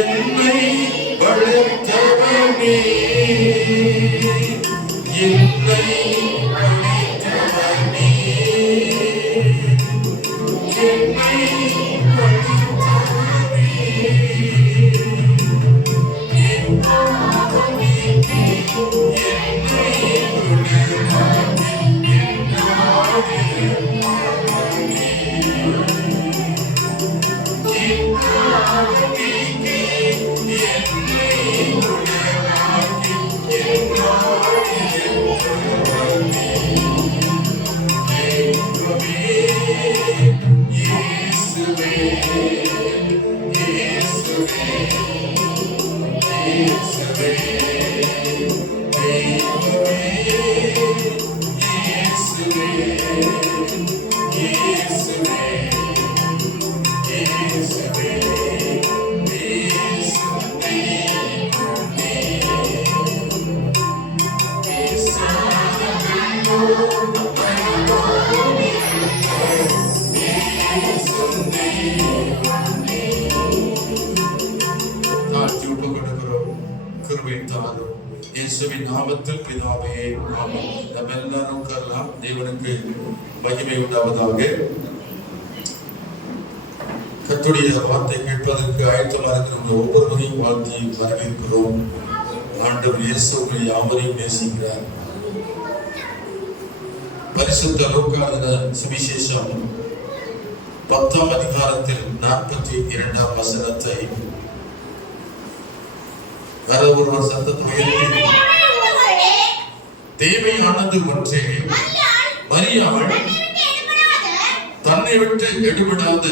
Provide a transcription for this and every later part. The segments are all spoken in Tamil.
என்னை வளர்த்தவனே, என்னை வளர்த்தவனே, என்னை வளர்த்தவனே, இயேசுவின் நாமத்தில் பிதாவே ஆமென். நம்ம எல்லாரும் உட்காரலாம். தேவனுக்கு மகிமை உண்டாவதாக. கர்த்தருடைய வார்த்தை கேட்பதற்கு ஆயத்தமாக இருக்கிற ஒவ்வொருவரையும் வாழ்த்தி வரவேற்கிறோம். ஆண்டவர் இயேசு உங்களை யாவரையும் நேசிக்கிறார். பரிசுத்த லூக்கா சுவிசேஷம் 10ஆம் அதிகாரத்தில் 42ஆம் வசனத்தை ஒருவர் சத்தத்தை உயர்த்தி, தேவையானது ஒன்றே, மரியாள் தன்னை விட்டு எடுபடாத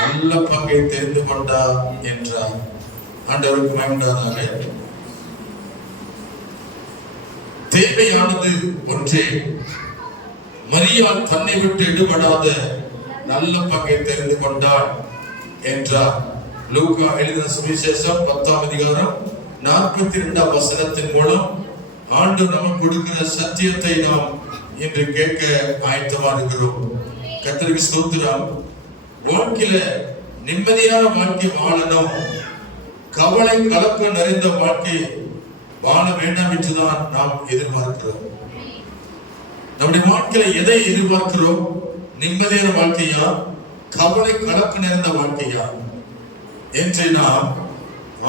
நல்ல பங்கை தெரிந்து கொண்டார் என்றார். ஆண்டவருக்கு மகிமையாக. தேவையானது ஒன்றே, மரியாள் தன்னை விட்டு எடுபடாத நல்ல பங்கை தெரிந்து கொண்டார் என்றார். லூக்கா எழுதின சுவிசேஷம் 10ஆம் அதிகாரம் 42ஆம் வசனத்தின் மூலம் ஆண்டவர் நமக்கு கொடுக்கிற சத்தியத்தை நாம் இன்று கேட்க ஆயத்தமாக இருக்கிறோம். கர்த்தருக்கு ஸ்தோத்திரம். வாழ்க்கையில நிம்மதியான வாழ்க்கை வாழணும், கவலை கலக்கம் நிறைந்த வாழ்க்கை வாழ வேண்டாம் என்றுதான் நாம் எதிர்பார்க்கிறோம். நம்முடைய வாழ்க்கையில எதை எதிர்பார்க்கிறோம்? நிம்மதியான வாழ்க்கையா, கவலை கலக்கம் நிறைந்த வாழ்க்கையா என்று நாம்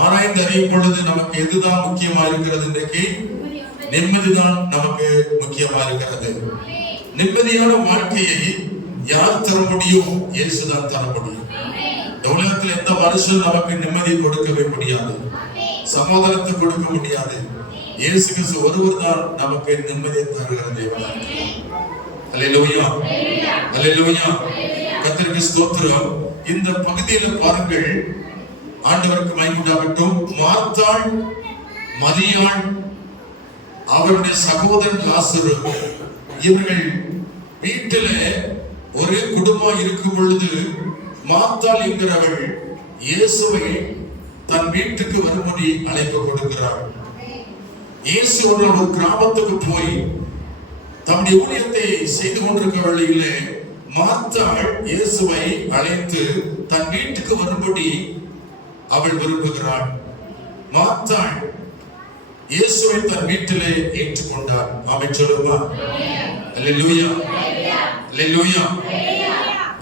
ஆராய்ந்து அறியும் பொழுது நமக்கு எதுதான் முக்கியமா இருக்கிறது? இன்றைக்கு நிம்மதிதான் நமக்கு முக்கியமா இருக்கிறது. நிம்மதியான வாழ்க்கையை யார் தர முடியும்? இயேசுதான் தர முடியும். உலகத்தில் எந்த மனுஷன் நமக்கு நிம்மதியை கொடுக்கவே முடியாது, சமாதானத்தை கொடுக்க முடியாது. இயேசு கிறிஸ்து ஒருவர் தான் நமக்கு நிம்மதியை தருகிற தேவனாக இருக்கிறார். அல்லேலூயா, அல்லேலூயா. கர்த்தருக்கு ஸ்தோத்திரம். இந்த பகுதியில பாருங்கள், ஆண்டவருக்கு மகிமை உண்டாகட்டும். மார்த்தாள், மரியாள், அவருடைய சகோதரன் லாசரு, இவர்கள் வீட்டிலே ஒரே குடும்பம் இருக்கும் பொழுது மார்த்தாள் என்கிறவள் இயேசுவை தன் வீட்டுக்கு வரும்படி அழைப்பு கொடுக்கிறாள். இயேசு ஒரு கிராமத்துக்கு போய் தம்முடைய ஊழியத்தை செய்து கொண்டிருக்கிற வேளையிலே மார்த்தாள் இயேசுவை அழைத்து தன் வீட்டுக்கு வரும்படி அவள் விரும்புகிறாள். மார்த்தாள் இயேசுவை தன் வீட்டிலே ஏற்றுக்கொண்டார். ஆமென் சொல்லுமா? அல்லேலூயா, அல்லேலூயா.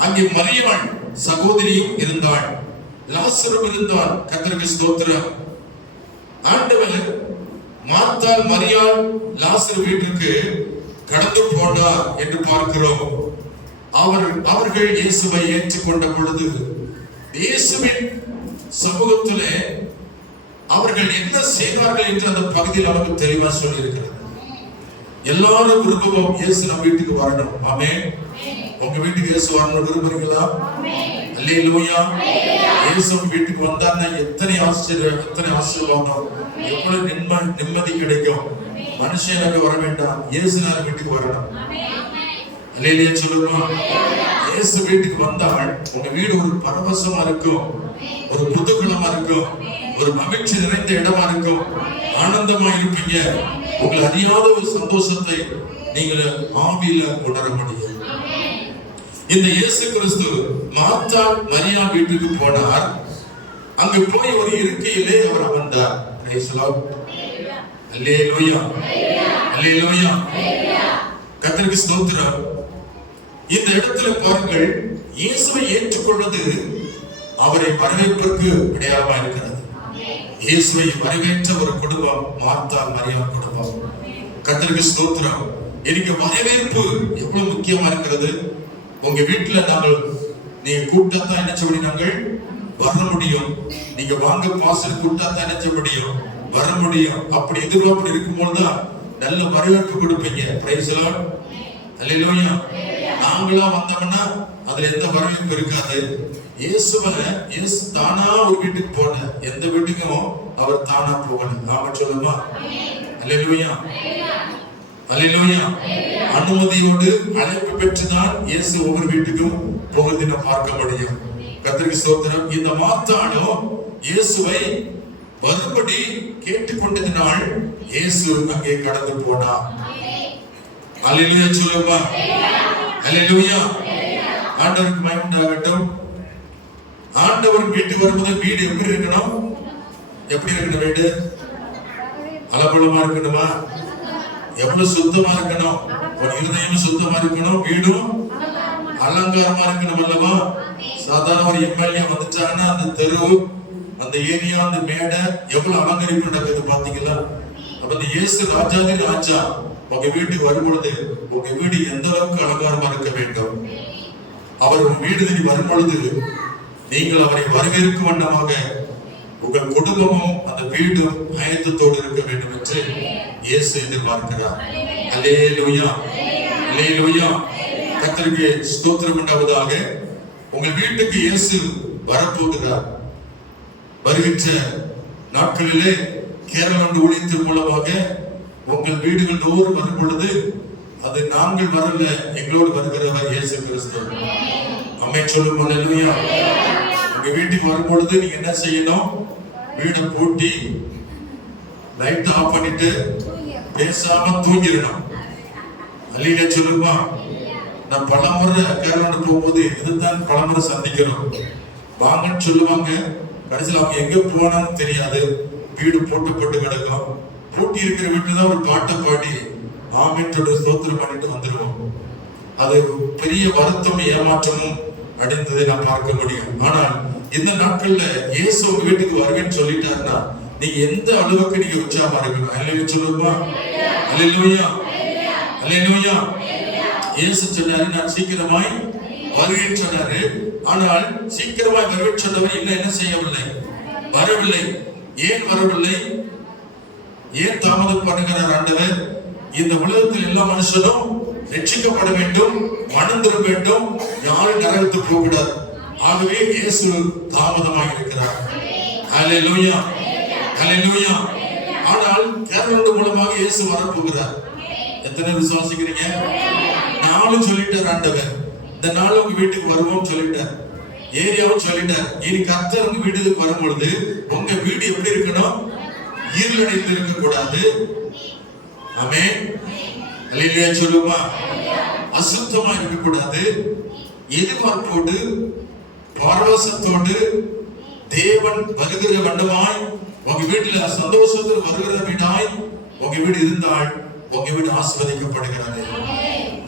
அங்கே மரியாள் சகோதரியும் இருந்தாள், லாசரும் இருந்தார். கர்த்தருக்கு ஸ்தோத்திரம். ஆண்டவர் மார்த்தாள், மரியாள், லாசரு வீட்டுக்கு கடந்து போனார் என்று பார்க்கிறோம். அவர்கள் இயேசுவை ஏற்றுக்கொண்ட பொழுது இயேசுவின் சமூகத்திலே அவர்கள் என்ன செய்தார்கள் என்று அந்த பகுதியில் நமக்கு தெளிவா சொல்லி இருக்கிறது. எல்லாரும் விரும்புவோம் இயேசு நம்ம வீட்டுக்கு வரணும். ஆமென். உங்க வீட்டுக்கு இயேசு வரணும் விரும்புறீங்களா? அல்லேலூயா. இயேசு வீட்டுக்கு வந்தான்னா எத்தனை ஆச்சரியம், எத்தனை ஆசீர்வாதம், எவ்வளவு நிம்மதி கிடைக்கும். மனுஷன் எனக்கு வர வேண்டாம், இயேசு நான் வீட்டுக்கு வரணும். அல்லேலூயா சொல்லுமா? இயேசு வீட்டுக்கு வந்தால் உங்க வீடு ஒரு பரவசமா இருக்கும், ஒரு குதூகலமா இருக்கும், ஒரு மகிழ்ச்சி நிறைந்த இடமா இருக்கும், ஆனந்தமா இருப்பீங்க. உங்களை அறியாத ஒரு சந்தோஷத்தை நீங்கள் ஆவியில உணர முடியும். இந்த இயேசு கிறிஸ்து மார்த்தாள் மரியாள் வீட்டுக்கு போனார். அங்கு போய் ஒரு இருக்கையிலே அவர் அமர்ந்தார். Praise the lord. அல்லேலூயா, அல்லேலூயா. கர்த்தருக்கு ஸ்தோத்திரம். இந்த இடத்துல பாருங்கள், இயேசுவை ஏற்றுக்கொள்வது அவரை வரவேற்பதற்கு அடையாளமா இருக்கிறது. இயேசுவை வரவேற்ற ஒரு குடும்பம் மார்த்தா மரியாள் குடும்பம். கர்த்தருக்கு ஸ்தோத்திரம். எனக்கு வரவேற்பு எவ்வளவு முக்கியமா இருக்கிறது. உங்க வீட்டுல நீங்க கூப்பிட்டாதான் என்ன செய்ய நாங்கள் வர முடியும். நீங்க வாங்க பாசல் கூப்பிட்டாதான் என்ன செய்ய முடியும், வர முடியும். அப்படி எதிர்பார்ப்பு இருக்கும்போதுதான் நல்ல வரவேற்பு கொடுப்பீங்க. Praise the lord. அல்லேலூயா. நாங்களா வந்தோம்னா அதுல எந்த வரவேற்பு இருக்காது. இயேசு தானா ஒரு வீட்டுக்கு போன, எந்த வீட்டுக்கும் அவர் தானா போகல. நாம சொல்லுமா? அல்லேலூயா, அல்லேலூயா. அனுமதியோடு அழைப்பு பெற்றுதான் இயேசு ஒவ்வொரு வீட்டுக்கும் போகிறதை நாம் பார்க்க முடியும். கர்த்தருக்கு ஸ்தோத்திரம். இந்த மார்த்தாளோ இயேசுவை வரும்படி கேட்டுக்கொண்டதினால் இயேசு அங்கே கடந்து போனார். அல்லேலூயா சொல்லுமா? அல்லேலூயா. ஆண்டவருக்கு மகிமை உண்டாகட்டும். ஆண்டவர் வீட்டுக்கு வரும்போது வீடு எப்படி இருக்கணும்? எப்படி இருக்கணும் வீடு? அலபலமா இருக்கணுமா? எவ்வளவு சுத்தமா இருக்கணும்? ஒரு இருதயம் சுத்தமா இருக்கணும், வீடும் அலங்காரமா இருக்கணும் அல்லவா? சாதாரண ஒரு எம்எல்ஏ வந்துட்டாங்கன்னா அந்த தெரு, அந்த ஏரியா, அந்த மேடை எவ்வளவு அலங்கரிப்பு நடக்குது பாத்தீங்களா? அப்ப இந்த இயேசு ராஜாதி ராஜா உங்க வீட்டுக்கு வரும்பொழுது உங்க வீடு எந்த அளவுக்கு அலங்காரமா இருக்க வேண்டும். அவர் உங்க வீடு தேடி வரும்பொழுது நீங்கள் அவரை வரவேற்கும் வண்ணமாக உங்கள் குடும்பமும் அந்த வீடும் ஆயத்தத்தோடு இருக்க வேண்டும் என்று இயேசு எதிர்பார்க்கிறார். அல்லேலூயா, அல்லேலூயா. கர்த்தருக்கு ஸ்தோத்திரம் உண்டாவதாக. உங்கள் வீட்டுக்கு இயேசு வரப்போகிறார். வருகின்ற நாட்களிலே கேரள ஊழியத்தின் மூலமாக உங்கள் வீடுகள் தோறும் வரும் பொழுது அது நாங்கள் வரல, எங்களோடு வருகிறவர் இயேசு கிறிஸ்து. அம்மை சொல்லும் அல்லேலூயா. உங்க வீட்டுக்கு வரும் பொழுது நீங்க என்ன செய்யணும்? வீடை பூட்டி லைட் ஆஃப் பண்ணிட்டு பேசாம தூங்கிடணும். அல்லேலூயா சொல்லுமா? நான் பலமுறை கேரளா போகும்போது இதுதான் பலமுறை சந்திக்கிறோம். வாங்கன்னு சொல்லுவாங்க, கடைசியில் அவங்க எங்க போனான்னு தெரியாது. வீடு போட்டு போட்டு கிடக்கும். பூட்டி இருக்கிற வீட்டுலதான் ஒரு பாட்டை பாடி ஆமென்றோட ஸ்தோத்திரம் பண்ணிட்டு வந்துடுவோம். அது பெரிய வருத்தம் ஏமாற்றமும் அடைந்ததை நான் பார்க்க முடியும். ஆனால் இந்த நாட்கள்ல இயேசு உங்க வீட்டுக்கு வருவேன்னு சொல்லிட்டாருன்னா நீங்க எந்த அளவுக்கு நீங்க உற்சாகமா இருக்கணும். அல்லேலூயா சொல்லுமா? அல்லேலூயா, அல்லேலூயா. இயேசு சொன்னாரு, நான் சீக்கிரமாய் வருவேன் சொன்னாரு. ஆனால் சீக்கிரமாய் வருவேன் சொன்னவர் இன்னும் என்ன செய்யவில்லை, வரவில்லை. ஏன் வரவில்லை? ஏன் தாமதம் பண்ணுகிறார் ஆண்டவர்? இந்த உலகத்தில் எல்லா மனுஷனும் ரட்சிக்கப்பட வேண்டும், மனம் திரும்ப வேண்டும், யாரும் நரகத்துக்கு போக கூடாது. ஆகவே இயேசு தாமதமாக இருக்கிறார். அல்லேலூயா, அல்லேலூயா. ஆனால் கேரளா மூலமாக இயேசு வரப்போகிறார். எத்தனை விசுவாசிக்கிறீங்க? நாளும் சொல்லிட்டார் ஆண்டவர், இந்த நாள் உங்க வீட்டுக்கு வருவோம் சொல்லிட்டார். ஏரியாவும் சொல்லிட்டார். இனி கர்த்தர் உங்க வீட்டுக்கு வரும் பொழுது உங்க வீடு எப்படி இருக்கணும்? ஈரலடைந்து இருக்க கூடாது. ஆமென். அல்லேலூயா சொல்லுமா? அசுத்தமா இருக்க கூடாது. எதிர்பார்ப்போடு பரவசத்தோடு தேவன் வருகிற வண்ணமாய் உங்க வீட்டுல சந்தோஷத்தில் வருகிற வீடாய் உங்க வீடு இருந்தால் உங்க வீடு ஆசீர்வதிக்கப்படுகிறது.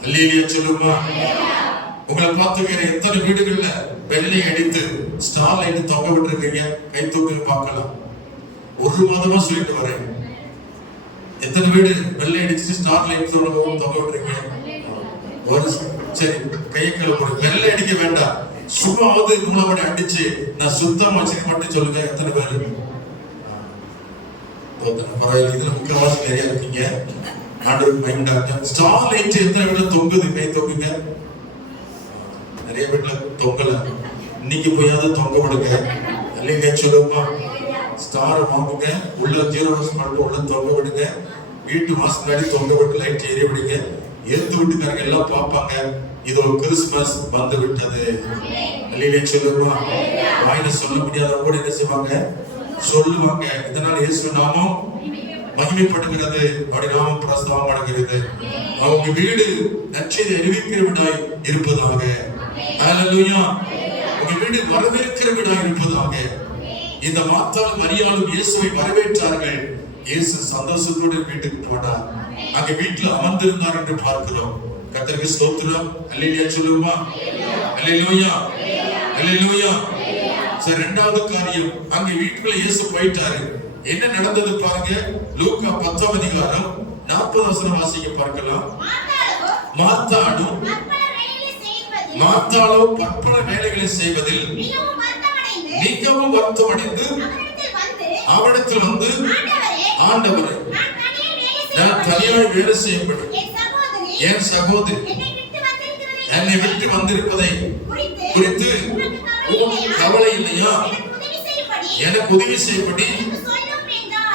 அல்லேலூயா சொல்லுமா? உங்களை பார்த்துக்கிற எத்தனை வீடுகள்ல வெள்ளை அடித்து ஸ்டார் லைட் தொங்க விட்டுருக்கீங்க? கை தூக்கி பார்க்கலாம். ஒரு மாதமா சொல்லிட்டு வரேன். எத்தனை வீடு வெள்ளை அடிச்சு ஸ்டார் லைட் தொங்க விட்டுருக்கீங்க? ஒரு சரி கையை கீழே போடு. வெள்ளை அடிக்க வேண்டாம், சும்மாவது மூலமடி அடிச்சு நான் சுத்தமா வச்சுக்க மட்டும் சொல்லுங்க. எத்தனை பேரு? பரவாயில்ல. இதுல முக்கியவாசி நிறைய இருக்கீங்க. ஆண்டவருக்கு மகிமை. ஸ்டார் லைட் எத்தனை வீட்டுல தொங்குது? கை தொங்குங்க. நிறைய வீட்டுல தொங்கல. இன்னைக்கு போயாவது தொங்க விடுங்க. அல்லேலூயா சொல்லுமா? ஸ்டார் வாங்குங்க, உள்ள 0 பல்பு உள்ள தொங்க விடுங்க. வீட்டு வாசல் முன்னாடி தொங்க விட்டு லைட் எரிய விடுங்க. எடுத்து வீட்டுக்காரங்க எல்லாம் பார்ப்பாங்க, இதோ கிறிஸ்துமஸ் வந்து விட்டது. அல்லேலூயா சொல்லுமா? வாயில சொல்ல முடியாதவங்க கூட என்ன செய்வாங்க? சொல்லுவாங்க. இதனால இயேசு நாமம் மகிமைப்படுகிறது, அவருடைய நாமம் பிரஸ்தாபம் அடைகிறது. அவங்க வீடு நற்செய்தியை அறிவிக்கிற வீடாய் இருப்பதாக. அல்லேலூயா. உங்க வீடு வரவேற்கிற வீடாய் இருப்பதாக. இந்த மார்த்தாளும் மரியாளும் இயேசுவை வரவேற்றார்கள். இயேசு சந்தோஷத்தோடு வீட்டுக்கு போனார். அங்க வீட்டுல அமர்ந்திருந்தார் என்று பார்க்கிறோம். கர்த்தருக்கு ஸ்தோத்திரம். அல்லேலூயா சொல்லுமா? அல்லேலூயா, அல்லேலூயா. சரி, இரண்டாவது காரியம், அங்க வீட்டுக்குள்ள இயேசு போயிட்டாரு. என்ன நடந்தது பாருங்க. லூக்கா 10ஆம் அதிகாரம் 40 வசனம் வாசிக்க பார்க்கலாம். மார்த்தாளும் பற்பல வேலைகளை செய்வதில் மிகவும் வருத்தமடைந்து அவரிடத்தில் வந்து, ஆண்டவரே, நான் தனியாக வேலை செய்யப்படும் என் சகோதரி என்னை விட்டு வந்திருப்பதை குறித்து கவலை இல்லையா? எனக்கு உதவி செய்யப்படி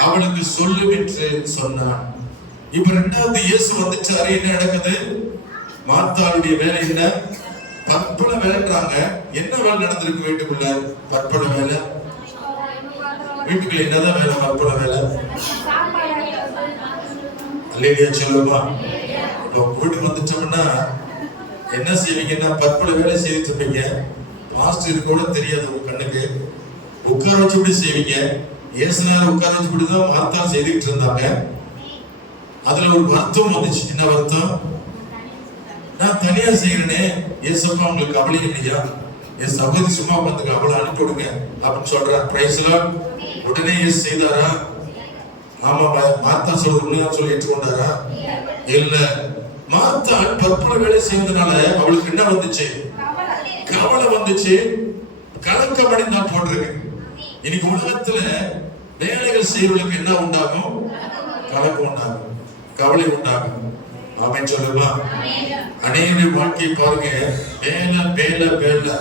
அவளுக்கு சொல்லும் என்று சொன்னான். இப்ப இரண்டாவது இயேசு வந்துச்சாரு. என்ன நடக்குது? மார்த்தாளுடைய வேலை என்ன? பற்பல வேலைன்றாங்க. என்ன வேலை நடந்திருக்கு வீட்டுக்குள்ள? பற்பல வேலை. வீட்டுக்குள்ள என்னதான் வேலை? பற்பல வேலை. அல்லேலூயா சொல்லுமா? இப்போ வீட்டுக்கு வந்துட்டோம்னா என்ன செய்வீங்கன்னா, பற்பல வேலை செய்துட்டு இருப்பீங்க. மாஸ்டர் இது கூட தெரியாது உங்க கண்ணுக்கு. உட்கார வச்சுபடி செய்வீங்க. இயேசுனால உட்கார வச்சுபடிதான் மார்த்தாள் செய்துட்டு இருந்தாங்க. அதுல ஒரு வருத்தம் வந்துச்சு. என்ன வருத்தம்? நான் தனியா செய்யறேனே, இயேசுப்பா உங்களுக்கு கவலை இல்லையா? என் சகோதரி சும்மா வந்து அவளை அனுப்பி விடுங்க அப்படின்னு சொல்றார். Praise Lord. உடனே இயேசு செய்தாரா? ஆமா, மார்த்தா சொல்றது உண்மையா சொல்லி ஏற்றுக்கொண்டாரா? இல்ல. மார்த்தாள் பற்பல வேலை செய்வதனால அவளுக்கு என்ன வந்துச்சு? கவலை வந்துச்சு. கலக்கம் அடைந்தா போட்டிருக்கு. இன்னைக்கு உலகத்துல வேலைகள் செய்வர்களுக்கு என்ன உண்டாகும்? கலக்கம் உண்டாகும், கவலை உண்டாகும். ஆமென் சொல்லுமா? அநேகருடைய வாழ்க்கையை பாருங்க. வேலை வேலை வேலை,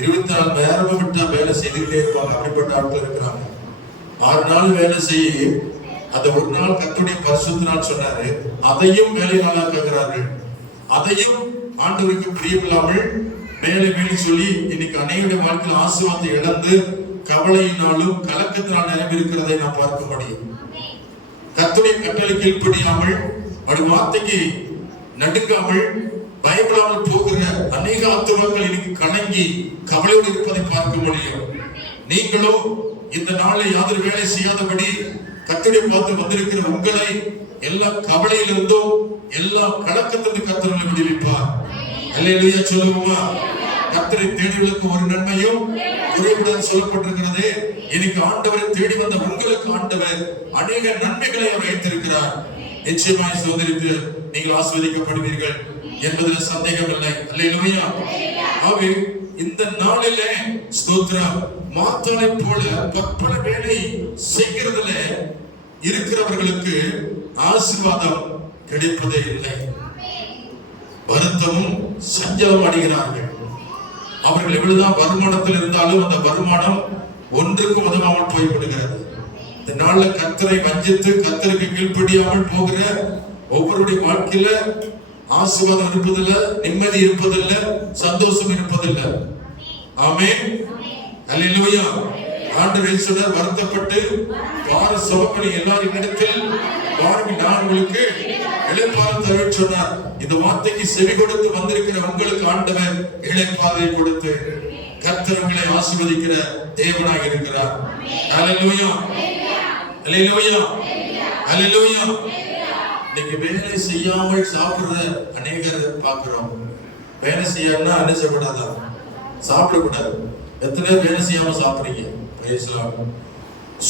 24 மணி நேரமும் விட்டா வேலை செய்துக்கிட்டே இருப்பாங்க. அப்படிப்பட்ட ஆட்கள் இருக்கிறாங்க. 6 நாள் வேலை செய்ய, அந்த ஒரு நாள் கர்த்தருடைய பரிசுத்த நாள் சொன்னாரு. அதையும் வேலை நாளாக்குகிறார்கள். அதையும் ஆண்டவருக்கு பிரியமில்லாமல் வேலை வேலை சொல்லி இன்னைக்கு அநேகருடைய வாழ்க்கையில் ஆசீர்வாதத்தை இழந்து கவலையினாலும் கலக்கத்தினால் நிரம்பி இருக்கிறதை நான் பார்க்க முடியும். கர்த்தருடைய கட்டளை கீழ்ப்படியாமல், அவருடைய வார்த்தைக்கு நடுங்காமல், பயப்படாமல் போகிற அநேக ஆத்துமாக்கள் இன்னைக்கு கலங்கி கவலையோடு இருப்பதை பார்க்க முடியும். நீங்களோ இந்த நாளில் யாதொரு வேலை செய்யாதபடி கர்த்தருடைய பார்த்து வந்திருக்கிற உங்களை எல்லா கவலையிலிருந்தும் எல்லா கலக்கத்திலிருந்து கர்த்தர் விடுவிப்பார். அல்லேலூயா சொல்லுவோமா? கர்த்தரை தேடுவதற்கு ஒரு நன்மையும் குறைவுடன் சொல்லப்பட்டிருக்கிறது. இன்னைக்கு ஆண்டவரை தேடி வந்த உங்களுக்கு ஆண்டவர் அநேக நன்மைகளை அவர் வைத்திருக்கிறார். நிச்சயமாய் சோதரித்து நீங்கள் ஆசீர்வதிக்கப்படுவீர்கள் என்பதில் சந்தேகம் இல்லை. அல்லேலூயா. ஆகவே இந்த நாளிலே ஸ்தோத்திரம், மார்த்தாளை போல பற்பல வேலை செய்கிறதுல இருக்கிறவர்களுக்கு ஆசீர்வாதம் கிடைப்பதே இல்லை. வருத்தமும் சஞ்சலம் அடைகிறார்கள். அவர்கள் எவ்வளவுதான் வருமானத்தில் இருந்தாலும் அந்த வருமானம் ஒன்றுக்கும் உதவாமல் போய்விடுகிறது. இந்த நாள்ல கர்த்தரை வஞ்சித்து கர்த்தருக்கு கீழ்ப்படியாமல் போகிற ஒவ்வொருடைய வாழ்க்கையில ஆசீர்வாதம் இருப்பதில்லை, நிம்மதி இருப்பதில்லை, சந்தோஷம் இருப்பதில்லை. ஆமென். அல்லேலூயா. ஆண்டவர் சொன்னார், வருத்தப்பட்டு பார சுமப்பணி எல்லாரும் இடத்தில் பாருங்க, நான் உங்களுக்கு இளைப்பாறுதல் தருவேன் சொன்னார். இந்த வார்த்தைக்கு செவி கொடுத்து வந்திருக்கிற உங்களுக்கு ஆண்டவர் இளைப்பாறுதலை கொடுத்து கர்த்தர் உங்களை ஆசீர்வதிக்கிற தேவனாக இருக்கிறார். அல்லேலூயா, அல்லேலூயா, அல்லேலூயா. இன்னைக்கு வேலை செய்யாமல் சாப்பிடுற அநேகர் பார்க்கிறோம். வேலை செய்யணும்னா என்ன செய்யக்கூடாதா? சாப்பிடக்கூடாது. எத்தனை பேர் வேலை செய்யாம சாப்பிடுறீங்க?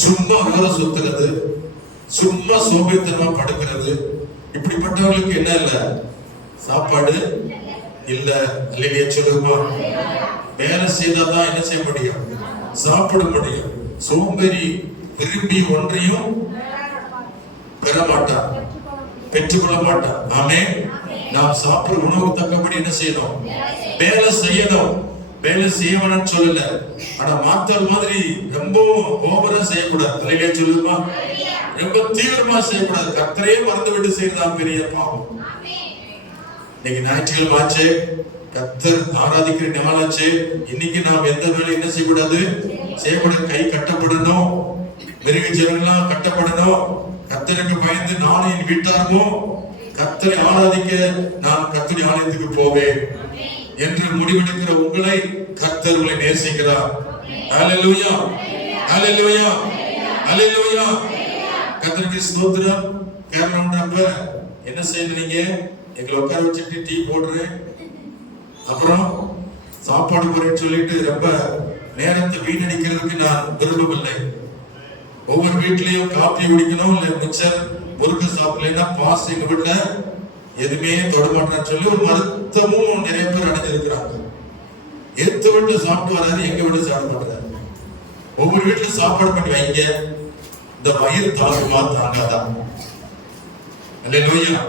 சும்மா ஊற சுத்துறது, சும்மா சோம்பேறித்தனமா படுக்கிறது, இப்படிப்பட்டவர்களுக்கு என்ன இல்ல? சாப்பாடு இல்ல. அல்லேலூயா சொல்லுமா? வேலை செய்தாதான் என்ன செய்ய முடியும்? சாப்பிட முடியும். சோம்பேறி விரும்பி ஒன்றையும் பெற மாட்டான், பெற்றுக்கொள்ள மாட்டான். ஆமென். நாம் சாப்பிடுற உணவு தக்கபடி என்ன செய்யணும்? வேலை செய்யணும். வேலை செய்யணும்னு சொல்லல, ஆனா மார்த்தாள் மாதிரி ரொம்ப ஓவரா செய்யக்கூடாது. அல்லேலூயா சொல்லுமா? ரொம்ப தீவிரமா செய்யக்கூடாது. கர்த்தரே மறந்து விட்டு செய்யறதான் பெரிய பாவம். இன்னைக்கு ஞாயிற்றுக்கிழமை ஆச்சு, கர்த்தர் ஆராதிக்கிற நாளாச்சு. இன்னைக்கு நாம் எந்த வேலை என்ன செய்யக்கூடாது? செய்யக்கூடாது. கை கட்டப்படணும், மிருக ஜீவன்லாம் கட்டப்படணும். கர்த்தருக்கு பயந்து நானும் என் வீட்டாரும் கர்த்தரை ஆராதிக்க நான் கர்த்தருடைய ஆலயத்துக்கு போவேன் என்று முடிவெடுக்கிற உங்களை கர்த்தர் உங்களை நேசிக்கிறார். அல்லேலூயா. ஹalleluya ஹalleluya. கர்த்தருக்கு ஸ்தோத்திரம். கேரளான்றப்ப என்ன செய்யறீங்க? எங்களை உட்கார வச்சுட்டு டீ போடுறேன், அப்புறம் சாப்பாடு போறேன்னு சொல்லிட்டு ரொம்ப நேரத்தை வீணடிக்கிறதுக்கு நான் விரும்பவில்லை. ஒவ்வொரு வீட்லயும் காப்பி குடிக்கணும், இல்ல மிக்சர் முறுக்கு சாப்பிடலைன்னா பாஸ் எங்க வீட்டுல எதுவுமே தொடமாட்டான்னு சொல்லி ஒரு மருத்துவமும் நிறைய பேர் அடைஞ்சிருக்கிறாங்க. எத்த வீட்டுல சாப்பிட்டு வராது, எங்க வீட்டுல சாப்பிட மாட்டாரு. ஒவ்வொரு வீட்டுல சாப்பாடு பண்ணி வைங்க, இந்த வயிறு தாங்குமா தாங்காதான்? அல்லேலூயா.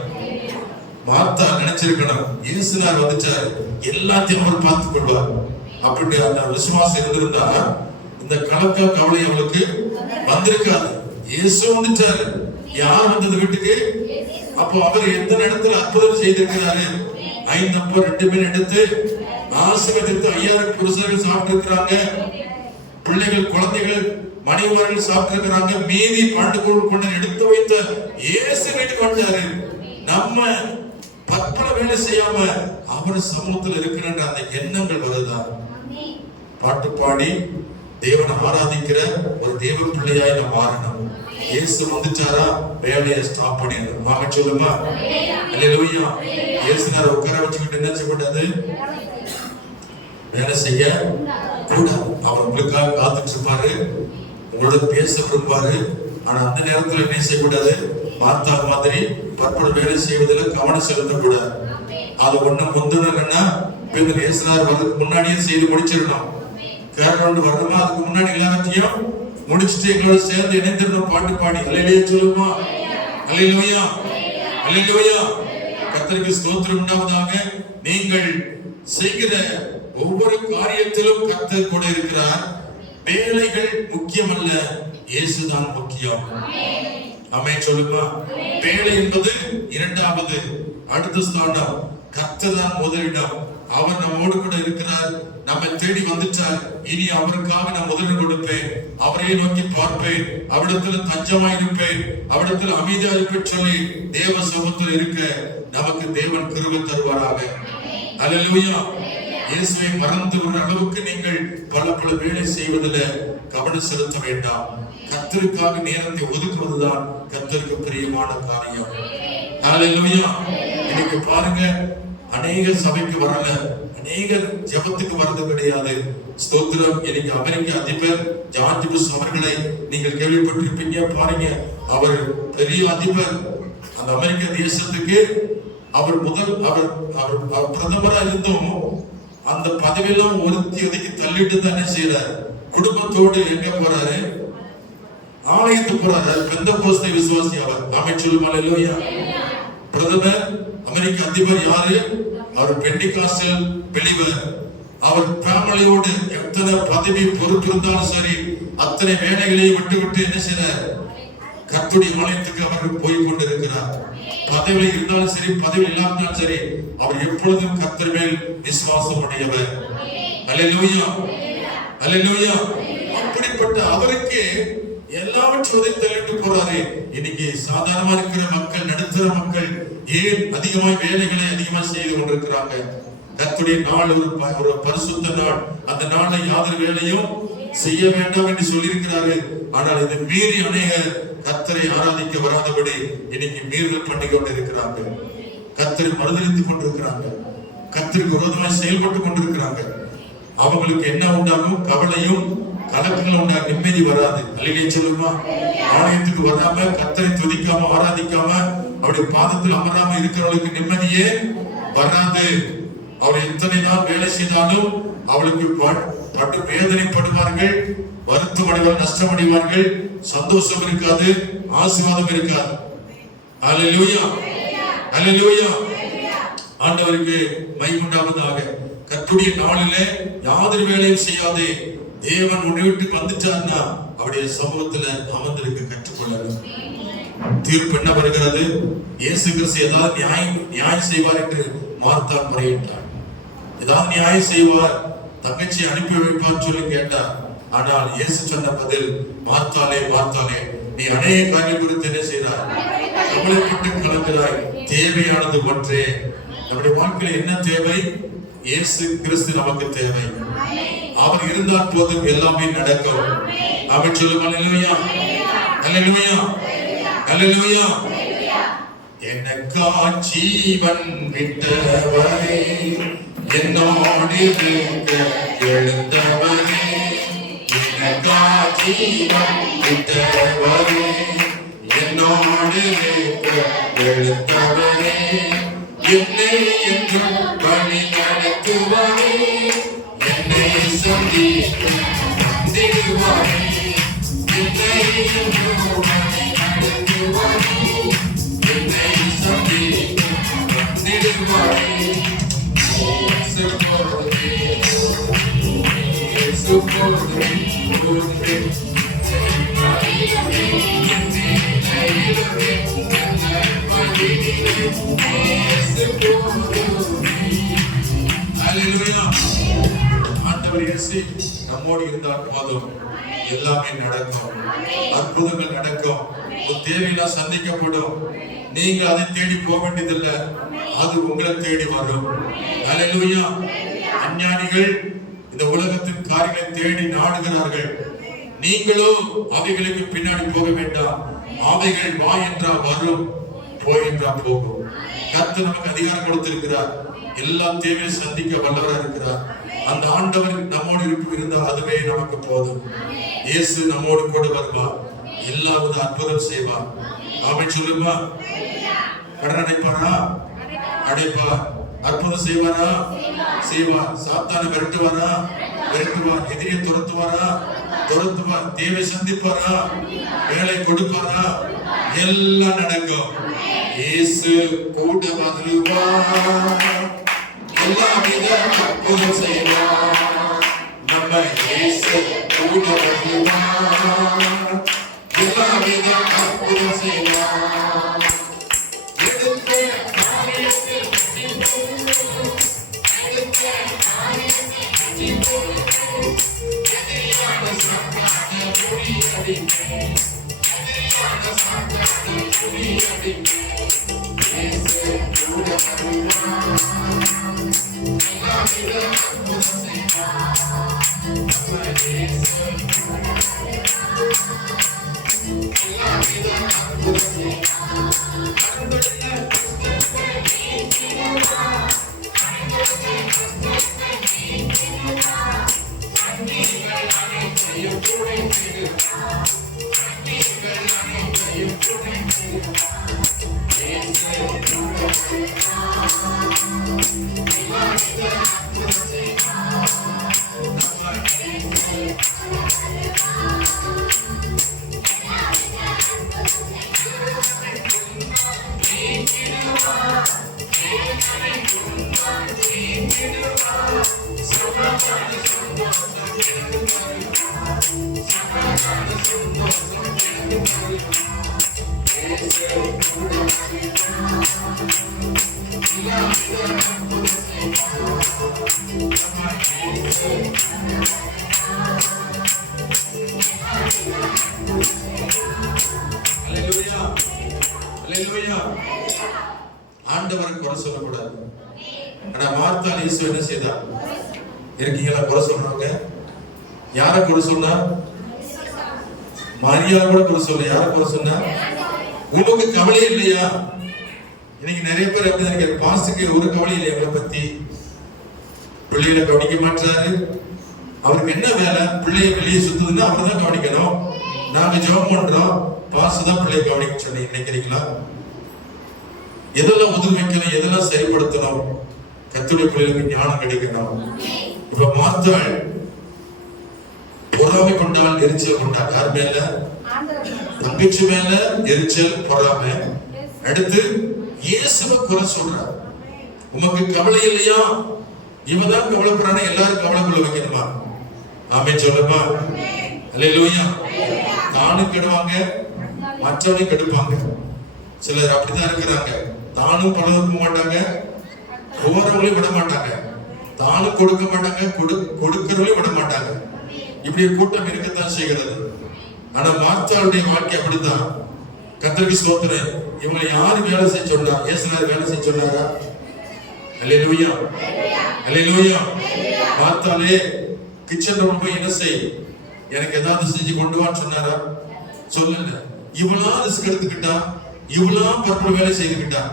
மாத்தா நினைச்சிருக்கணும், இயேசுனார் வந்துச்சாரு, எல்லாத்தையும் அவர் பார்த்துக் கொள்வார் அப்படி அந்த விசுவாசம் இருந்திருந்தா இந்த கலக்க கவலை அவளுக்கு வந்திருக்காது. இயேசு வந்துச்சாரு. யார் வந்தது வீட்டுக்கு? அப்போ அவர் எத்தனை இடத்துல அற்புதம் செய்திருக்கிறாரு? 5 அப்பம் 2 மீன் எடுத்து ஆசீர்வதித்து 5000 புருஷர்கள் சாப்பிட்டு இருக்கிறாங்க. பிள்ளைகள், குழந்தைகள், மனைவிமார்கள் சாப்பிட்டு இருக்கிறாங்க. மீதி 12 கொண்டு எடுத்து வைத்த இயேசு வீட்டுக்கு வந்தாரு. நம்ம பற்பல வேலை செய்யாம அவர் சமூகத்தில் இருக்கிற அந்த எண்ணங்கள் வருதா? பாட்டு பாடி தேவனை ஆராதிக்கிற ஒரு தேவ பிள்ளையாய் நம்ம மாறணும். இயேசு வந்துச்சாரா, வேலையை ஸ்டாப் பண்ணிடணும். வாங்க சொல்லுமா அல்லேலூயா. இயேசுனார உட்கார வச்சுக்கிட்டு என்ன செய்யக்கூடாது? வேலை செய்ய கூடாது. அவர் உங்களுக்காக காத்துட்டு இருப்பாரு, உங்களோட பேச விரும்பாரு. ஆனா அந்த நேரத்துல என்ன செய்யக்கூடாது? மாத்தா மாதிரி பற்பல வேலை செய்வதில் கவனம் செலுத்தக்கூடாது. அது ஒண்ணு முந்தினா இயேசுனார் வர்றதுக்கு முன்னாடியே செய்து முடிச்சிடணும். கேரளோடு வரணுமா, அதுக்கு முன்னாடி எல்லாத்தையும் முடிச்சுட்டு எங்களோட சேர்ந்து இணைந்திருந்தோம். பாட்டு பாடி அல்லேலூயா சொல்லுமா அல்லேலூயா அல்லேலூயா. கர்த்தருக்கு ஸ்தோத்திரம் உண்டாவதாக. நீங்கள் செய்கிற ஒவ்வொரு காரியத்திலும் கர்த்தர் கூட இருக்கிறார். வேலைகள் முக்கியமல்ல, இயேசுதான் முக்கியம். ஆமென் சொல்லுமா. வேலை என்பது இரண்டாவது, அடுத்த ஸ்தானம். கர்த்தர் தான் முதலிடம். அவர் நம்மோடு கூட இருக்கிறார், நம்மை தேடி வந்துட்டார். இனி அவருக்காக நான் முதலிடம் கொடுப்பேன், அவரையே நோக்கி பார்ப்பேன், அவிடத்துல தஞ்சமாய் இருப்பேன், அவிடத்துல அமைதியா இருப்பேன் சொல்லி தேவ சமூகத்தில் இருக்க நமக்கு தேவன் கிருபை தருவாராக. அல்லேலூயா. இயேசுவை மறந்து ஒரு அளவுக்கு நீங்கள் பல வேலை செய்வதில் கவனம் செலுத்த வேண்டாம். கர்த்தருக்காக நேரத்தை ஒதுக்குவதுதான் கர்த்தருக்கு பிரியமான காரியம். அல்லேலூயா. இன்னைக்கு பாருங்க, அநேக சபைக்கு வரல, அநேக ஜெபத்துக்கு வரது கிடையாது. ஸ்தோத்திரம். இன்னைக்கு அமெரிக்க அதிபர் ஜார்ஜ் புஷ் அவர்களை நீங்கள் கேள்விப்பட்டிருப்பீங்க. பாருங்க, அவர் பெரிய அதிபர். அந்த அமெரிக்க தேசத்துக்கு அவர் பிரதமரா இருந்தும் அந்த பதவியெல்லாம் ஒதுக்கி தள்ளிட்டு தான் என்ன செய்யறாரு? குடும்பத்தோடு எங்க போறாரு? ஆலயத்துக்கு போறாரு. பெந்தெகோஸ்தே விசுவாசி அவர். ஆமென் சொல்லுமா அல்லேலூயா. பிரதமர், அமெரிக்க அதிபர் யாரு? அவர் பெண்டிகாஸ்டல் பிலீவர். அவர் ஃபேமிலியோடு எத்தனை பதவி பொறுப்பு இருந்தாலும் சரி, அத்தனை வேலைகளையும் விட்டு என்ன செய்யறார்? கர்த்தருடைய ஆலயத்துக்கு அவர் போய் கொண்டிருக்கிறார். பதவி இருந்தாலும் சரி, பதவி இல்லாமலும் சரி, அவர் எப்பொழுதும் கர்த்தர் மேல் விசுவாசம் உடையவர். அல்லேலூயா அல்லேலூயா. அப்படிப்பட்ட அவருக்கு எல்லாவற்றையும் தள்ளிட்டு போறாரு. இன்னைக்கு சாதாரணமா இருக்கிற மக்கள், நடுத்தர மக்கள் ஏன் அதிகமாக வேலைகளை அதிகமாக செய்து கொண்டிருக்கிறாங்க? கர்த்தருடைய நாள் ஒரு பரிசுத்த நாள். அந்த நாளை யாதொரு வேலையும் செய்ய வேண்டாம் என்று சொல்லி ஆனால் இதை மீறி அநேகர் கர்த்தரை ஆராதிக்க வராதபடி இன்னைக்கு மீறல் பண்ணி கொண்டிருக்கிறாங்க. கர்த்தரை மறுதலித்துக் கொண்டிருக்கிறாங்க, கர்த்தருக்கு விரோதமாக செயல்பட்டு கொண்டிருக்கிறாங்க. அவங்களுக்கு என்ன உண்டாகும்? கவலையும் கலக்கங்கள் உண்டாகும், நிம்மதி வராது. அல்லேலூயா சொல்லுமா. ஆலயத்துக்கு வராம, கர்த்தரை துதிக்காம, ஆராதிக்காம, அவருடைய பாதத்தில் அமராம இருக்கிறவங்களுக்கு நிம்மதியே வராது. அவர் எத்தனை நாள் வேலை செய்தாலும் அவளுக்கு பட்டு வேதனைப்படுவார்கள், வருத்தம் அடைவார்கள், நஷ்டம் அடைவார்கள், சந்தோஷம் இருக்காது, ஆசீர்வாதம் இருக்காது. அல்லேலூயா அல்லேலூயா. ஆண்டவருக்கு மகிமை உண்டாவதாக. கர்த்தருடைய நாளிலே யாதொரு வேலையும் செய்யாதே. தேவன் உன்னை விட்டு வந்துட்டார்னா அவருடைய சமூகத்துல அமர்ந்திருக்க கற்றுக்கொள்ளணும். தீர்ப்பு என்ன வருகிறது? இயேசு கிறிஸ்து ஏதாவது நியாயம் செய்வார் என்று மார்த்தா முறையிட்டார். ஏதாவது நியாயம் செய்வார், தங்கச்சி அனுப்பி வைப்பார் சொல்லி கேட்டார். ஆனால் இயேசு சொன்ன பதில், மார்த்தாலே மார்த்தாலே, நீ அநேக காரியம் குறித்து என்ன செய்கிறாய்? கவலைப்பட்டு கலங்குகிறாய். தேவையானது ஒன்றே. நம்முடைய வாழ்க்கையில் என்ன தேவை? இயேசு கிறிஸ்து நமக்கு தேவை. அவர் இருந்தால் போதும், எல்லாமே நடக்கும். ஆமென் சொல்லுங்க. அல்லேலூயா, அல்லேலூயா, அல்லேலூயா. எனக்கா ஜீவன் விட்டவரே, என்னோடு இருக்க எழுந்தவரே, எனக்கா ஜீவன் விட்டவரே, என்னோடு இருக்க எழுந்தவரே, என்னை என்றும் வழி நடத்துவாரே, என்னை சந்திக்கும் வந்திடுவாரே, என்னை என்றும் வழி நடத்துவாரே, என்னை சந்திக்கும் வந்திடுவாரே. இயேசு போதுமே, இயேசு போதுமே, போதுமே. ஆண்டவர் இயேசு நம்மோடு இருந்தால் போதும், எல்லாமே நடக்கும், அற்புதங்கள் நடக்கும், தேவையெல்லாம் சந்திக்கப்படும். நீங்க அதை தேடி போக வேண்டியதில்லை, அது உங்களை தேடி வரும். அல்லேலூயா. அஞ்ஞானிகள் இந்த உலகத்தின் காரியங்களை தேடி நாடுகிறார்கள். நீங்களோ அவைகளுக்கு பின்னாடி போக வேண்டாம். அவைகள் வா என்றால் வரும், போய் என்றால் போகும். கர்த்தர் நமக்கு அதிகாரம் கொடுத்திருக்கிறார், எல்லா தேவையை சந்திக்க வல்லவராக இருக்கிறார். அந்த ஆண்டவர் நம்மோடு இருந்தால் அதுவே நமக்கு போதும். இயேசு நம்மோடு கூட வருவார், எல்லாவது அற்புதம் செய்வார். ஆமென் சொல்லுமா. கடன் அடைப்பாரா? அடைப்பார். அற்புதம் செய்வாரா? செய்வார். சாத்தானை விரட்டுவாரா? விரட்டுவார். எதிரியை துரத்துவாரா? துரத்துவார். தேவை சந்திப்பாரா? வேலை கொடுப்பாரா? எல்லாம் நடக்கும். இயேசு கூட வருவார், எல்லா வித அற்புதம் செய்வார். நம்ம இயேசு கூட வருவார், எல்லா வித அற்புதம் செய்வார். எடுத்த காரியத்தில் எதிரியான சாத்தானை முறியடிப்பேன், எதிரியான சாத்தானை முறியடிப்பேன். இயேசு கூட வருவார், எல்லா வித அற்புதம் செய்வார். நம்ம இயேசு எல்லா வித அற்புதம் செய்வார். ஆண்டவரை குறை சொல்லக்கூடாது. ஆனா மார்த்தாள் இயேசு என்ன செய்தார்? இருக்கீங்களா? குறை சொல்றவங்க யாரை குறை சொன்னா? மரியாதை கூட குறை சொல்ல. யாரை குறை சொன்னா? உனக்கு கவலை இல்லையா? இன்னைக்கு நிறைய பேர் எப்படி நினைக்கிற, பாஸ்டுக்கு ஒரு கவலை இல்லையா அவங்களை பத்தி? பிள்ளைகளை கவனிக்க மாட்டாரு. அவருக்கு என்ன வேலை? பிள்ளைய வெளியே சுத்துதுன்னா அவர் தான் கவனிக்கணும். நாங்க ஜெபம் பண்றோம், பாஸ்ட் தான் பிள்ளைய கவனிக்க சொல்லி நினைக்கிறீங்களா? எதெல்லாம் உதவி வைக்கணும், எதெல்லாம் சரிப்படுத்தணும், கர்த்தருடைய பிள்ளைகளுக்கு ஞானம் கிடைக்கணும். இப்ப மார்த்தாள் பொறாமை கொண்டால் எரிச்சல் கொண்டாள். யார் மேல? தங்கச்சி மேல எரிச்சல், பொறாமை. அடுத்து இயேசுவை குறை சொல்றார். உமக்கு கவலை இல்லையா? இவதான் கவலைப்படுறானே, எல்லாரும் கவலைக்குள்ள வைக்கணுமா? ஆமென் சொல்லுமா. அல்லேலூயா. தானும் கெடுவாங்க, மற்றவனையும் கெடுப்பாங்க. சிலர் அப்படித்தான் இருக்கிறாங்க. தானும் பலருக்கு மாட்டாங்க, போறவங்களையும் விட மாட்டாங்க. தானும் கொடுக்க மாட்டாங்க, கொடுக்கிறவங்களையும் விட மாட்டாங்க. இப்படி கூட்டம் இருக்கத்தான் செய்கிறது. ஆனா மார்த்தாளுடைய வாழ்க்கை அப்படித்தான். கர்த்தருக்கு ஸ்தோத்திரம். இவங்களை யாரு வேலை செய்ய சொன்னா? இயேசுநாதர் வேலை செய்ய சொன்னாரா? அல்லேலூயா, அல்லேலூயா. மார்த்தாளே கிச்சன்ல போய் என்ன செய்? எனக்கு ஏதாவது செஞ்சு கொண்டு வான்னு சொன்னாரா? சொல்லல. இவளா ரிஸ்க் எடுத்துக்கிட்டா, இவளா பற்பல வேலை செய்துக்கிட்டா.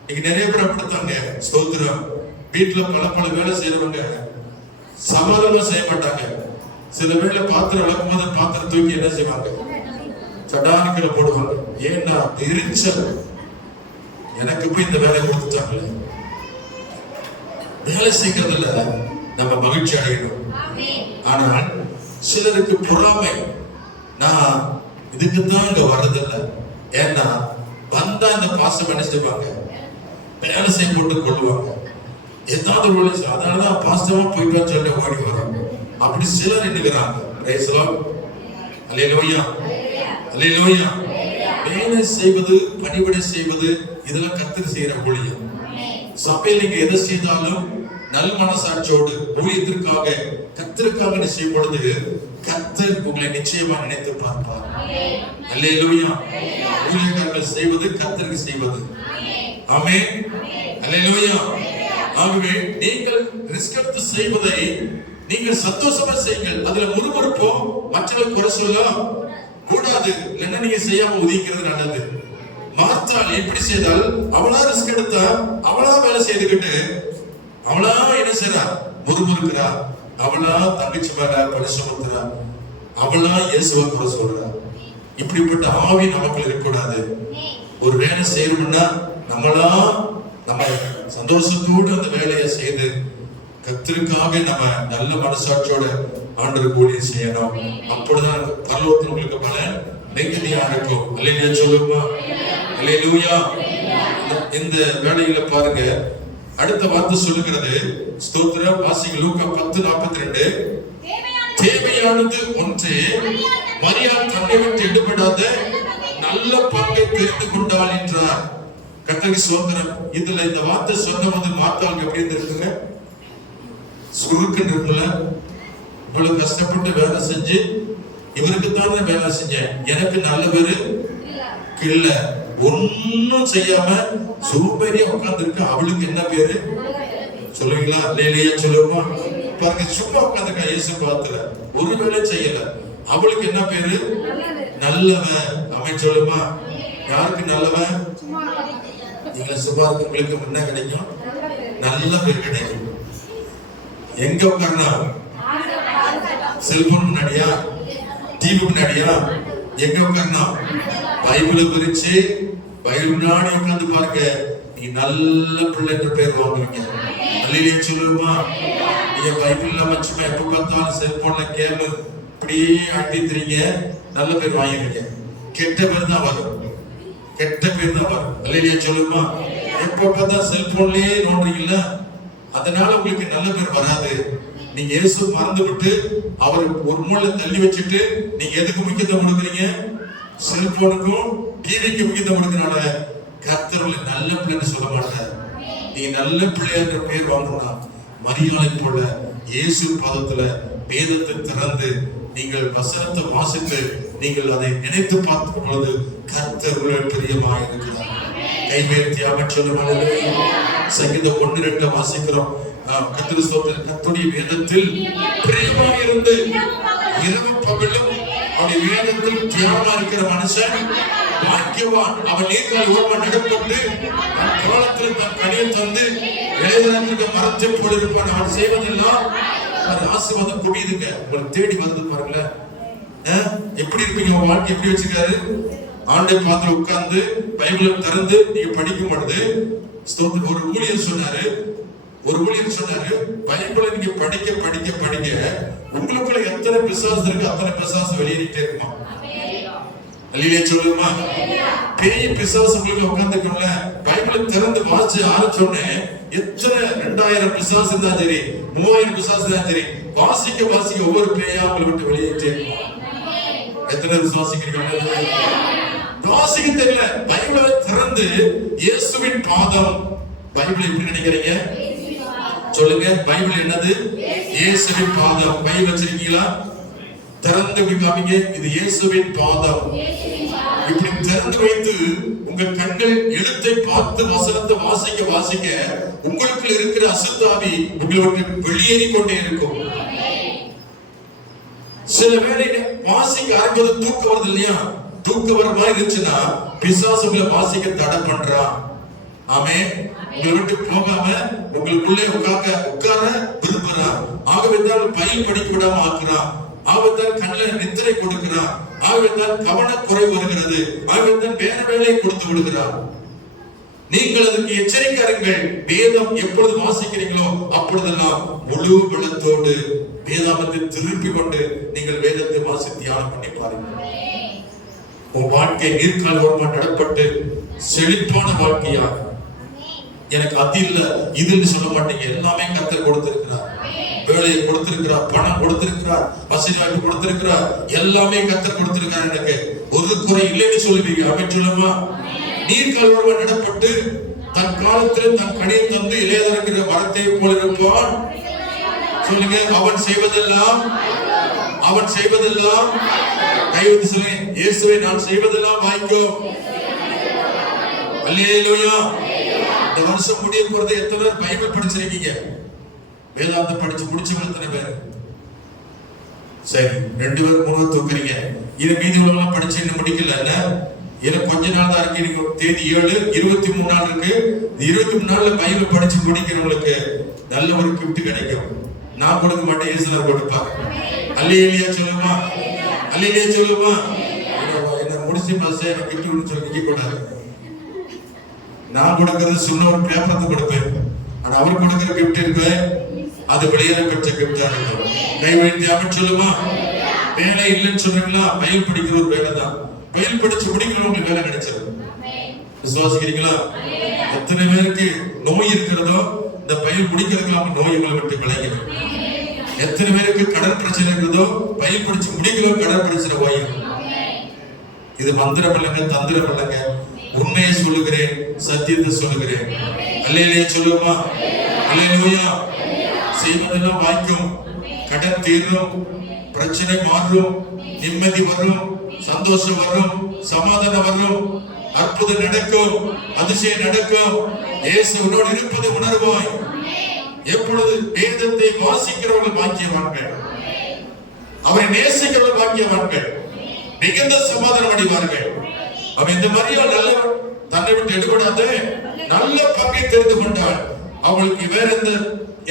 இன்னைக்கு நிறைய பேர் அப்படித்தாங்க. ஸ்தோத்திரம். வீட்டுல பல வேலை செய்யறவங்க சமாதானம் செய்ய மாட்டாங்க. சில வேளை பாத்திரம் விளக்கும் போது பாத்திரம் தூக்கி என்ன செய்வாங்க? சடானிக்கல போடுவாங்க. ஏன்னா எரிச்சல், எனக்கு போய் இந்த வேலை கொடுத்துட்டாங்களே. வேலை செய்யறதுல நம்ம மகிழ்ச்சி அடையணும். ஆனால் சிலருக்கு பொறாமை, நான் இதுக்குதான் இங்க வர்றதில்லை. ஏன்னா வந்தா இந்த பாசம் என்ன செய்வாங்க? வேலை செய்ய போட்டு கொள்ளுவாங்க. ஏதாவது ஒரு வேலை. அதனாலதான் பாசமா போயிட்டு சொல்லி ஓடி வரும். அப்படி சிலர் எண்ணுகிறாங்க. Price the lord. அல்லேலூயா, அல்லேலூயா. வேலை செய்வது, பணிவிடை செய்வது, இதெல்லாம் கர்த்தர் செய்யற ஊழியம். சபையில் நீங்க எதை செய்தாலும் நல் மனசாட்சியோடு ஊழியத்திற்காக கர்த்தருக்காக செய்யும் பொழுது கர்த்தர் உங்களை நிச்சயமா நினைத்து பார்ப்பார். அல்லேலூயா. ஊழியர்கள் செய்வது கர்த்தருக்கு செய்வது. ஆமென். அல்லேலூயா. ஆகவே நீங்கள் ரிஸ்க் எடுத்து செய்வதை நீங்கள் சந்தோஷமா செய்யுங்கள். அதுல முறுமுறுப்போ மற்றவர்களை குறை சொல்ல கூடாது. இல்லைன்னா நீங்க செய்யாம ஒதுக்கிறது நல்லது. மார்த்தாள் எப்படி செய்தால், அவளா ரிஸ்க் எடுத்தா, அவளா வேலை செய்துக்கிட்டு, அவளா என்ன செய்றா? முறுமுறுக்கிறா. அவளா தங்கச்சி மேல பழி சுமத்துறா. அவளா இயேசுவை குறை சொல்றா. இப்படிப்பட்ட ஆவி நமக்குள்ள இருக்கக்கூடாது. ஒரு வேலை செய்யணும்னா நம்மளா நம்ம சந்தோஷத்தோடு அந்த வேலையை செய்து கர்த்தருக்காக நம்ம நல்ல மனசாட்சியோட ஆண்டவருக்கு ஊழியம் செய்யணும். அப்பொழுதுதான் பரலோகத்தில் உங்களுக்கு பலன் நெருக்கடியா இருக்கும். அல்லேலூயா சொல்லுமா? அல்லேலூயா. இந்த வேலையில பாருங்க, அடுத்த வார்த்தை சொல்லுகிறது. ஸ்தோத்திரம். வாசிங்க லூக்கா 10:42. தேவையானது ஒன்றே, மரியாள் தன்னை விட்டு எடுபடாத நல்ல பங்கை தெரிந்து கொண்டாள் என்றார். கர்த்தருக்கு ஸ்தோத்திரம். இதுல இந்த வார்த்தை சொன்ன போது மார்த்தாள் எப்படி இருந்திருக்குங்க? சுருக்குன்னு இருக்குல்ல. இவ்வளவு கஷ்டப்பட்டு வேலை செஞ்சு, இவருக்கு தானே வேலை செஞ்சேன், எனக்கு நல்ல பேரு இல்ல, ஒன்னும் செய்யாம சூப்பரியா உட்கார்ந்து இருக்கு. அவளுக்கு என்ன பேரு சொல்லுவீங்களா? லேலியா சொல்லுமா? பாருங்க, சும்மா உட்காந்துக்கா இயேசு பாத்துல, ஒரு வேலை செய்யல. அவளுக்கு என்ன பேரு? நல்லவன். அவன் சொல்லுமா? யாருக்கு நல்லவன்? நீங்க சும்மா உங்களுக்கு முன்ன கிடைக்கும், நல்ல பேர் கிடைக்கும். எங்க உட்காரணும்? செல்போன் முன்னாடியா? டிவி முன்னாடியா? எங்க உட்காரணும்? பைபிளை குறிச்சு பைபிள் முன்னாடி உட்கார்ந்து பாருங்க. நீ நல்ல பிள்ளை என்ற பேர் வாங்குவீங்க. அல்லேலூயா சொல்லுமா? நீங்க பைபிள் இல்லாம சும்மா எப்ப பார்த்தாலும் செல்போன்ல கேம் இப்படியே ஆட்டிக்கிறீங்க, நல்ல பேர் வாங்குவீங்க. கெட்ட பேர் தான் வரும், கெட்ட பேர் தான் வரும். அல்லேலூயா சொல்லுமா? எப்ப பார்த்தா செல்போன்லயே நோண்டுறீங்களா, அதனால உங்களுக்கு நல்ல பேர் வராது. நீங்க இயேசு மறந்து விட்டு அவரை ஒரு மூலை தள்ளி வச்சுட்டு நீங்க எதுக்கு முக்கியத்துவம் கொடுக்குறீங்க? செல்போனுக்கும் டிவிக்கு முக்கியத்துவம் கொடுக்கறனால கர்த்தர்களை நல்ல பிள்ளைன்னு சொல்ல மாட்டார். நீங்க நல்ல பிள்ளை என்ற பெயர் வாங்கணும்னா மரியாதை போல இயேசு பாதத்துல வேதத்தை திறந்து நீங்கள் வசனத்தை வாசித்து நீங்கள் அதை நினைத்து பார்க்கும் பொழுது கர்த்தர் பிரியமாக இருக்கிறார். கைவேர்த்தியாக சொல்லுவாங்க. சங்கீதம் 1:2 வாசிக்கிறோம். கர்த்தருடைய வேதத்தில் பிரியமா இருந்து இரவு பகலும் அவருடைய வேதத்தில் தியானமா இருக்கிற மனுஷன் பாக்கியவான். அவன் நீர்கால் ஓரமா நடப்பட்டு காலத்தில் தன் கனியை தந்து இளைஞர்களுக்கு மரத்தை போல இருப்பான். அவன் செய்வதெல்லாம் அது ஆசீர்வாதம் குவியுதுங்க. உங்களுக்கு தேடி வருது பாருங்களேன். எப்படி இருப்பீங்க? உங்க வாழ்க்கை எப்படி வச்சிருக்காரு? ஆண்டை பார்த்து உட்கார்ந்து பைபிளை திறந்து நீங்க படிக்கும் பொழுது ஒரு ஊழியர் சொன்னாரு, பைபிளை நீங்க படிக்க படிக்க படிக்க உங்களுக்குள்ள எத்தனை பிசாசு இருக்கு அத்தனை பிசாசு வெளியேறிட்டே இருக்குமா? அல்லேலூயா சொல்லுமா? பேய் பிசாசு உங்களுக்கு உட்கார்ந்துக்கல. பைபிளை திறந்து வாசிச்சு ஆரம்பிச்சோடனே எத்தனை 2000 பிசாசு இருந்தா சரி, 3000 பிசாசு இருந்தா சரி, வாசிக்க வாசிக்க ஒவ்வொரு பேயா உங்களை விட்டு வெளியேற்றே. எத்தனை விசுவாசிக்கிறீங்க? வாசிக்க தெரியல. பைபிளை திறந்து இயேசுவின் பாதம். பைபிள் எப்படி நினைக்கிறீங்க? சொல்லுங்க. பைபிள் என்னது? இயேசுவின் பாதம். பைபிள் வச்சிருக்கீங்களா? திறந்து காமிங்க. இது இயேசுவின் பாதம். இப்படி திறந்து வைத்து உங்க கண்கள் எழுத்தை பார்த்து வசனத்தை வாசிக்க வாசிக்க உங்களுக்கு இருக்கிற அசுத்தாவி உங்களை வெளியேறி கொண்டே இருக்கும். சில வேளை வாசிக்க ஆரம்பிப்பது தூக்கம் வருது இல்லையா? தூக்கம் வர மாதிரி இருந்துச்சுன்னா பிசாசுகளை வாசிக்க தடை பண்றான். ஆமென். உங்களை விட்டு போகாம உங்களுக்குள்ளே உட்கார விரும்புறான். ஆகவே தான் பயில் படிக்க விடாம ஆக்குறான். ஆகவே தான் கண்ணில் நித்திரை கொடுக்கிறான். ஆகவே தான் கவனக்குறைவு வருகிறது. ஆகவே தான் வேற வேலையை கொடுத்து விடுகிறான். நீங்கள் அதற்கு எச்சரிக்கையாருங்கள். வேதம் எப்பொழுது வாசிக்கிறீங்களோ அப்பொழுதெல்லாம் முழு பலத்தோடு வேதாமத்தை திருப்பி கொண்டு நீங்கள் வேதத்தை வாசி தியானம் பண்ணி பாருங்கள். உன் வாழ்க்கை நீர்கால் ஓரமா நடப்பட்டு செழிப்பான வாழ்க்கையாக, எனக்கு அது இல்ல இதுன்னு சொல்ல மாட்டீங்க. எல்லாமே கர்த்தர் கொடுத்திருக்கிறார். வேலையை கொடுத்திருக்கிறார், பணம் கொடுத்திருக்கிறார், வசதி வாய்ப்பு கொடுத்திருக்கிறார், எல்லாமே கர்த்தர் கொடுத்திருக்கிறார். எனக்கு ஒரு குறை இல்லைன்னு சொல்லுவீங்க. அவன் சொல்லுமா? நீர்கால் ஓரமா நடப்பட்டு தன் காலத்தில் தன் கனியை தந்து இளையதற்கிற மரத்தை போல இருப்பான். சொல்லுங்க, அவன் செய்வதெல்லாம் கைவிட்டு சொல்லுங்க, இயேசுவை நான் செய்வதெல்லாம் வாய்க்கும். அல்லேலூயா. இந்த வருஷம் முடிய போறது எத்தனை பேர் பைபிள் படிச்சிருக்கீங்க? வேதாந்தம் படிச்சு முடிச்சவங்க எத்தனை பேர்? சரி, 2 பேர் 3 பேர் தூக்குறீங்க. இது மீதி உள்ளவங்க படிச்சு இன்னும் முடிக்கல. என்ன எனக்கு கொஞ்ச நாள் தான் இருக்கு. நீங்க தேதி 7, 23 நாள் இருக்கு. 23 நாள்ல பைபிள் படிச்சு முடிக்கிறவங்களுக்கு நல்ல ஒரு கிஃப்ட் கிடைக்கும். நான் கொடுக்க மாட்டேன், இயேசுநாதர் கொடுப்பாங்க. அல்லேலூயா சொல்லுமா? அல்லேலூயா சொல்லுமா? என்ன முடிச்சு பாஸ் எனக்கு கிஃப்ட் கொடுத்து சொல்லி கூடாது. நான் கொடுக்கறது சொன்ன ஒரு பேப்பர் கொடுப்பேன். ஆனா அவர் கொடுக்கிற கிஃப்ட் இருக்கு, அது வெளியேற பெற்ற கிஃப்டா இருக்கும். கை வைத்து அவன் சொல்லுமா? வேலை இல்லைன்னு சொல்றீங்களா? பயில் படிக்கிற ஒரு வேலை தான். பயில் படிச்சு முடிக்கிறவங்களுக்கு வேலை கிடைச்சிடும். விசுவாசிக்கிறீங்களா? எத்தனை பேருக்கு நோய் இருக்கிறதோ இந்த பயில் முடிக்கிறதுக்கு அவங்க நோய்களை விட்டு விளைக்கணும். எத்தனை பேருக்கு கடன் பிரச்சனை இருக்கிறதோ பயில் படிச்சு முடிக்கிறோம் கடன் பிரச்சனை ஓயும். இது மந்திரம் இல்லைங்க, தந்திரம் இல்லைங்க. உண்மையை சொல்லுகிறேன், சத்தியத்தை சொல்லுகிறேன். அல்லேலூயா சொல்லுமா? அல்லேலூயா. செய்வதெல்லாம் வாய்க்கும். கடன் தீரும், பிரச்சனை மாறும், நிம்மதி வரும், சந்தோஷம் வரும், சமாதானம் வரும், அற்புதம் நடக்கும், அதிசயம் நடக்கும். இயேசு உன்னோடு இருப்பதை உணர்வாய். எப்பொழுது வேதத்தை வாசிக்கிறவர்கள் பாக்கியவான்கள், அவரை நேசிக்கிறவர்கள் பாக்கியவான்கள், மிகுந்த சமாதானம் அடைவார்கள். அவன் இந்த மரியாள் நல்லவன், தன்னை விட்டு எடுபடாத நல்ல பங்கை தெரிந்து கொண்டாள். அவளுக்கு வேற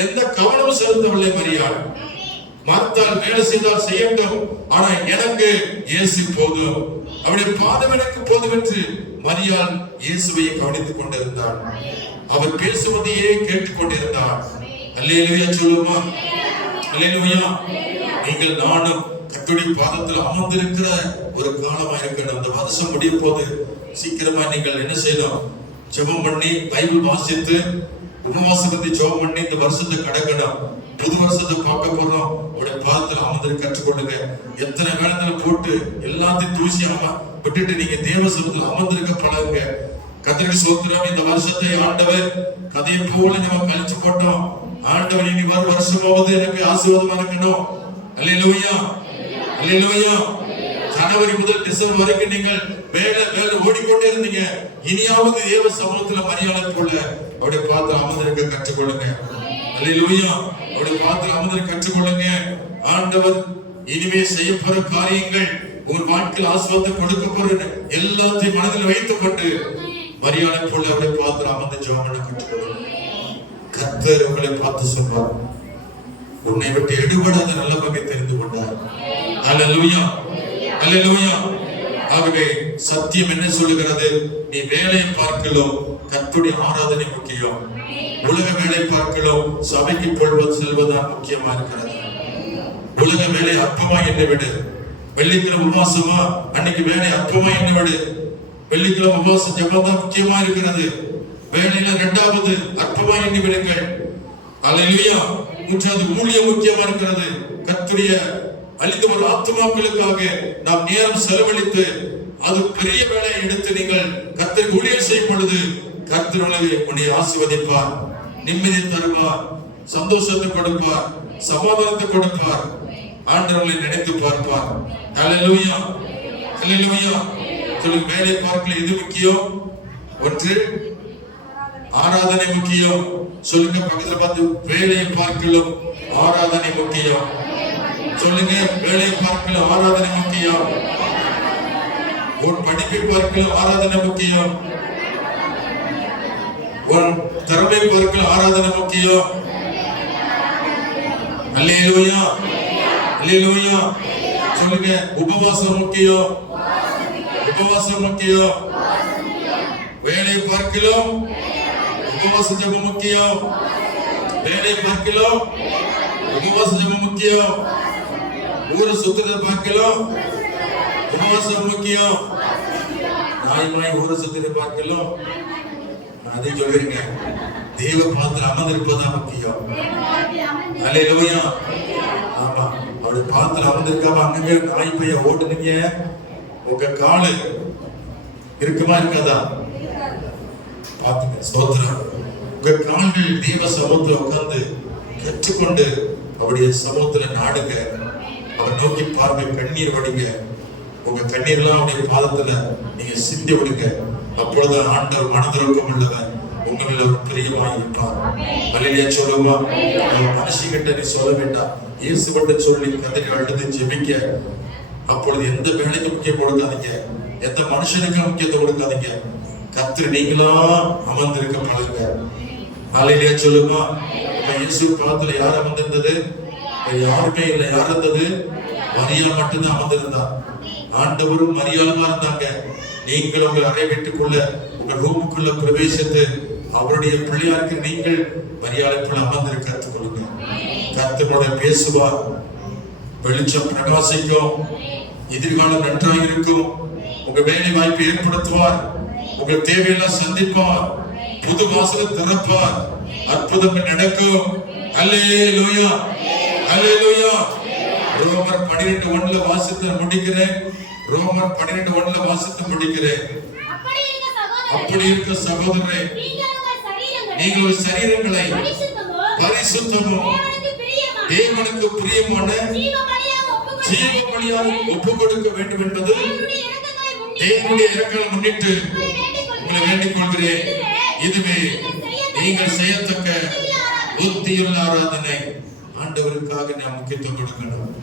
எந்த கவனமும் செலுத்தவில்லை. மரியாள் மறுத்தால் வேலை செய்தால் செய்யட்டும், ஆனா எனக்கு இயேசு போதும், அவருடைய பாதம் எனக்கு போதும் என்று மரியாள் இயேசுவை கவனித்துக் கொண்டிருந்தாள். அவர் பேசுவதையே கேட்டுக் கொண்டிருந்தாள். அல்லேலூயா சொல்லுமா? அல்லேலூயா. நீங்கள் நானும் கர்த்தருடைய பாதத்தில் அமர்ந்திருக்கிற ஒரு காலமா இருக்கணும். அந்த வருஷம் முடிய போது சீக்கிரமா நீங்கள் என்ன செய்யணும்? ஜெபம் பண்ணி பைபிள் வாசித்து உபவாசம் பத்தி ஜெபம் பண்ணி இந்த வருஷத்தை கடக்கணும். புது வருஷத்தை பார்க்க போறோம். உடைய பாதத்தில் அமர்ந்து கற்றுக்கொள்ளுங்க. எத்தனை வேளத்துல போட்டு எல்லாத்தையும் தூசியாம விட்டுட்டு நீங்க தேவ சமூகத்தில் அமர்ந்திருக்க பழகுங்க. கர்த்தருக்கு ஸ்தோத்திரம். இந்த வருஷத்தை ஆண்டவர் கதையை போல நம்ம கழிச்சு போட்டோம். ஆண்டவர் இனி வரும் வருஷமாவது எனக்கு ஆசீர்வாதமா இருக்கணும். அல்லேலூயா. அல்லேலூயா. ஜனவரி முதல் டிசம்பர் வரைக்கும் நீங்கள் வேலை ஓடிக்கொண்டே இருந்தீங்க. இனியாவது தேவ சமூகத்துல மரியாதை போல அவருடைய பாத்திரம் அமர்ந்திருக்க கற்றுக்கொள்ளுங்க. அல்லேலூயா. அவருடைய பாத்திரம் அமர்ந்திருக்க கற்றுக்கொள்ளுங்க. ஆண்டவர் இனிமே செய்ய போற காரியங்கள் உங்கள் வாழ்க்கையில் ஆசீர்வாதத்தை கொடுக்க போற எல்லாத்தையும் மனதில் வைத்துக் கொண்டு மரியாதை போல அவருடைய பாத்திரம் அமர்ந்து ஜெபம் பண்ண கற்றுக்கொள்ளுங்க. கர்த்தர் உங்களை பார்த்து சொல்வார், உன்னை விட்டு எடுபடாத நல்ல பங்கை தெரிந்து கொண்டார். அல்லேலூயா. அல்லேலூயா. ஆகவே சத்தியம் என்ன சொல்லுகிறது? நீ வேலையை பார்க்கலாம், கர்த்தருடைய ஆராதனை முக்கியம். உலக வேலை பார்க்கலாம், சபைக்கு செல்வதுதான் முக்கியமா இருக்கிறது. உலக வேலை அற்பமா என்ன விடு. வெள்ளிக்கிழமை உபவாசமா, அன்னைக்கு வேலை அற்பமா என்ன விடு. வெள்ளிக்கிழமை உபவாசம் ஜெபம் தான் முக்கியமா இருக்கிறது. வேலையில 2வது அற்பமா எண்ணி விடுங்கள். அல்லேலூயா. 3வது ஊழியம் முக்கியமா இருக்கிறது. கர்த்தருடைய அழிந்து ஒரு ஆத்துமாக்களுக்காக நாம் நேரம் செலவழித்து அது பெரிய வேலையை எடுத்து நீங்கள் கர்த்தருக்கு ஊழியம் செய்யும் பொழுது கர்த்தர் உன்னை ஆசீர்வதிப்பார், நிம்மதி தருவார், சந்தோஷத்தை கொடுப்பார், சமாதானத்தை கொடுப்பார். ஆண்டவரை நினைத்து பார்ப்பார். அல்லேலூயா. அல்லேலூயா. சொல்லுங்க, வேலை பார்க்கல எது முக்கியம்? 1 ஆராதனை முக்கியம். சொல்லுங்க, பக்கத்துல பார்த்து, வேலையை பார்க்கலாம் ஆராதனை முக்கியம். சொல்லுங்க. வேலை பார்க்கல ஆராதனை முக்கியம். உன் படிப்பை பார்க்கல ஆராதனை முக்கியம். உன் திறமை பார்க்கல ஆராதனை முக்கியம். அல்லேலூயா, அல்லேலூயா. சொல்லுங்க. உபவாசம் முக்கியம். உபவாசம் முக்கியம். வேலை பார்க்கலாம் உபவாச ஜெபம் முக்கியம். வேலை பார்க்கலாம் உபவாச ஜெபம் முக்கியம். ஊரை சுத்துறத பார்க்கலாம் உபவாசம் முக்கியம். நாய்மாய் ஊரை சுத்துறத பார்க்கலாம். அதை சொல்றீங்க. தேவ பாத்திரம் அமர்ந்திருப்பதா முக்கியம். அல்லேலூயா. ஆமா, அவருடைய பாத்திரம் அமர்ந்திருக்காம அங்கங்க நாய் பைய ஓட்டுனீங்க, உங்க காலு இருக்குமா இருக்காதா பாத்துங்க. ஸ்தோத்திரம். உங்க கால்கள் தேவ சமூகத்துல உட்கார்ந்து கற்றுக்கொண்டு அவருடைய சமூகத்துல நாடுங்க. அவர் நோக்கி பாருங்க, கண்ணீர் வடிங்க. உங்க கண்ணீர் எல்லாம் அவருடைய பாதத்துல நீங்க சிந்தி விடுங்க. அப்பொழுது ஆண்டவர் மனதிறக்கம் உள்ளவர் உங்களில் ஒரு பிரியமாய் இருப்பார். அல்லேலூயா சொல்லுமா. மனுஷி கிட்ட நீ சொல்ல வேண்டாம், இயேசு கிட்ட சொல்லி கதறி அழுது ஜெபிக்க. அப்பொழுது எந்த வேலைக்கு முக்கியம் கொடுக்காதீங்க, எந்த மனுஷனுக்கு முக்கியத்தை கொடுக்காதீங்க. கர்த்தர் நீங்களா அமர்ந்திருக்க பழகுங்க. அல்லேலூயா சொல்லுமா. இயேசு பாதத்துல யார் அமர்ந்திருந்தது? யாருமே இல்லை. யார் இருந்தது? மரியா மட்டும்தான் அமர்ந்திருந்தா. ஆண்டவரும் மரியாளுமா இருந்தாங்க. நீங்கள் உங்கள் அறை வீட்டுக்குள்ள உங்க ரூமுக்குள்ள பிரவேசித்து அவருடைய பிள்ளையாருக்கு நீங்கள் மரியாதை போல அமர்ந்திருக்க கற்றுக்கொள்ளுங்க. கர்த்தரோட பேசுவார், வெளிச்சம் பிரகாசிக்கும், எதிர்காலம் நன்றாக இருக்கும். உங்க வேலை வாய்ப்பை ஏற்படுத்துவார், உங்க தேவையெல்லாம் சந்திப்பார், புது வாசலை திறப்பார், அற்புதங்கள் நடக்கும். அல்லேலூயா, அல்லேலூயா. ரோமர் 12:1 வாசித்து முடிக்கிறேன். ரோமர் 12:1 வாசித்து முடிக்கிறேன். அப்படி இருக்க சகோதரரே, நீங்கள் சரீரங்களை பரிசுத்தமும் தேவனுக்கு பிரியமான ஜீவ பலியாக ஒப்புக் கொடுக்க வேண்டும் என்பது தேவனுடைய இரக்கங்களை முன்னிட்டு உங்களை வேண்டிக் கொள்கிறேன். இதுவே நீங்கள் செய்யத்தக்க புத்தியுள்ள ஆராதனை. ஆண்டவருக்காக நாம் முக்கியத்துவம் கொடுக்கணும்.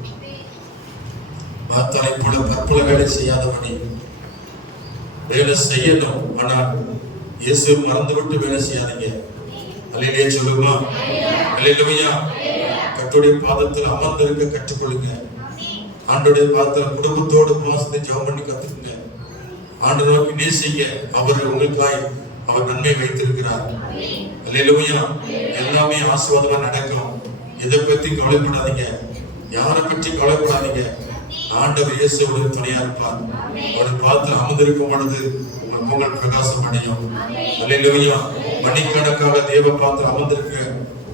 பார்த்தாலை போல பற்பல வேலை செய்யாதபடி வேலை செய்யணும். ஆனால் இயேசு மறந்துவிட்டு வேலை செய்யாதீங்க. அல்லேலூயா சொல்லுமா. அல்லேலூயா. கர்த்தருடைய பாதத்தில் அமர்ந்திருக்க கற்றுக்கொள்ளுங்க. ஆண்டவருடைய பாதத்தில் குடும்பத்தோடு உபவாசத்தை ஜெபம் பண்ணி கத்துக்குங்க. ஆண்டவரை நோக்கி நேசிங்க. அவர் உங்களுக்காய் அவர் நன்மை வைத்திருக்கிறார். அல்லேலூயா. எல்லாமே ஆசீர்வாதமா நடக்கும். எதை பத்தி கவலைப்படாதீங்க, யாரை பற்றி கவலைப்படாதீங்க. ஆண்டவர் இயேசுவோட துணையா இருப்பார். அவருடைய பாதத்தில் அமர்ந்திருக்கும் பொழுது உங்கள் முகங்கள் பிரகாசம் அடையும். அல்லேலூயா. மணிக்கணக்காக தேவ பாதத்தில் அமர்ந்திருக்க,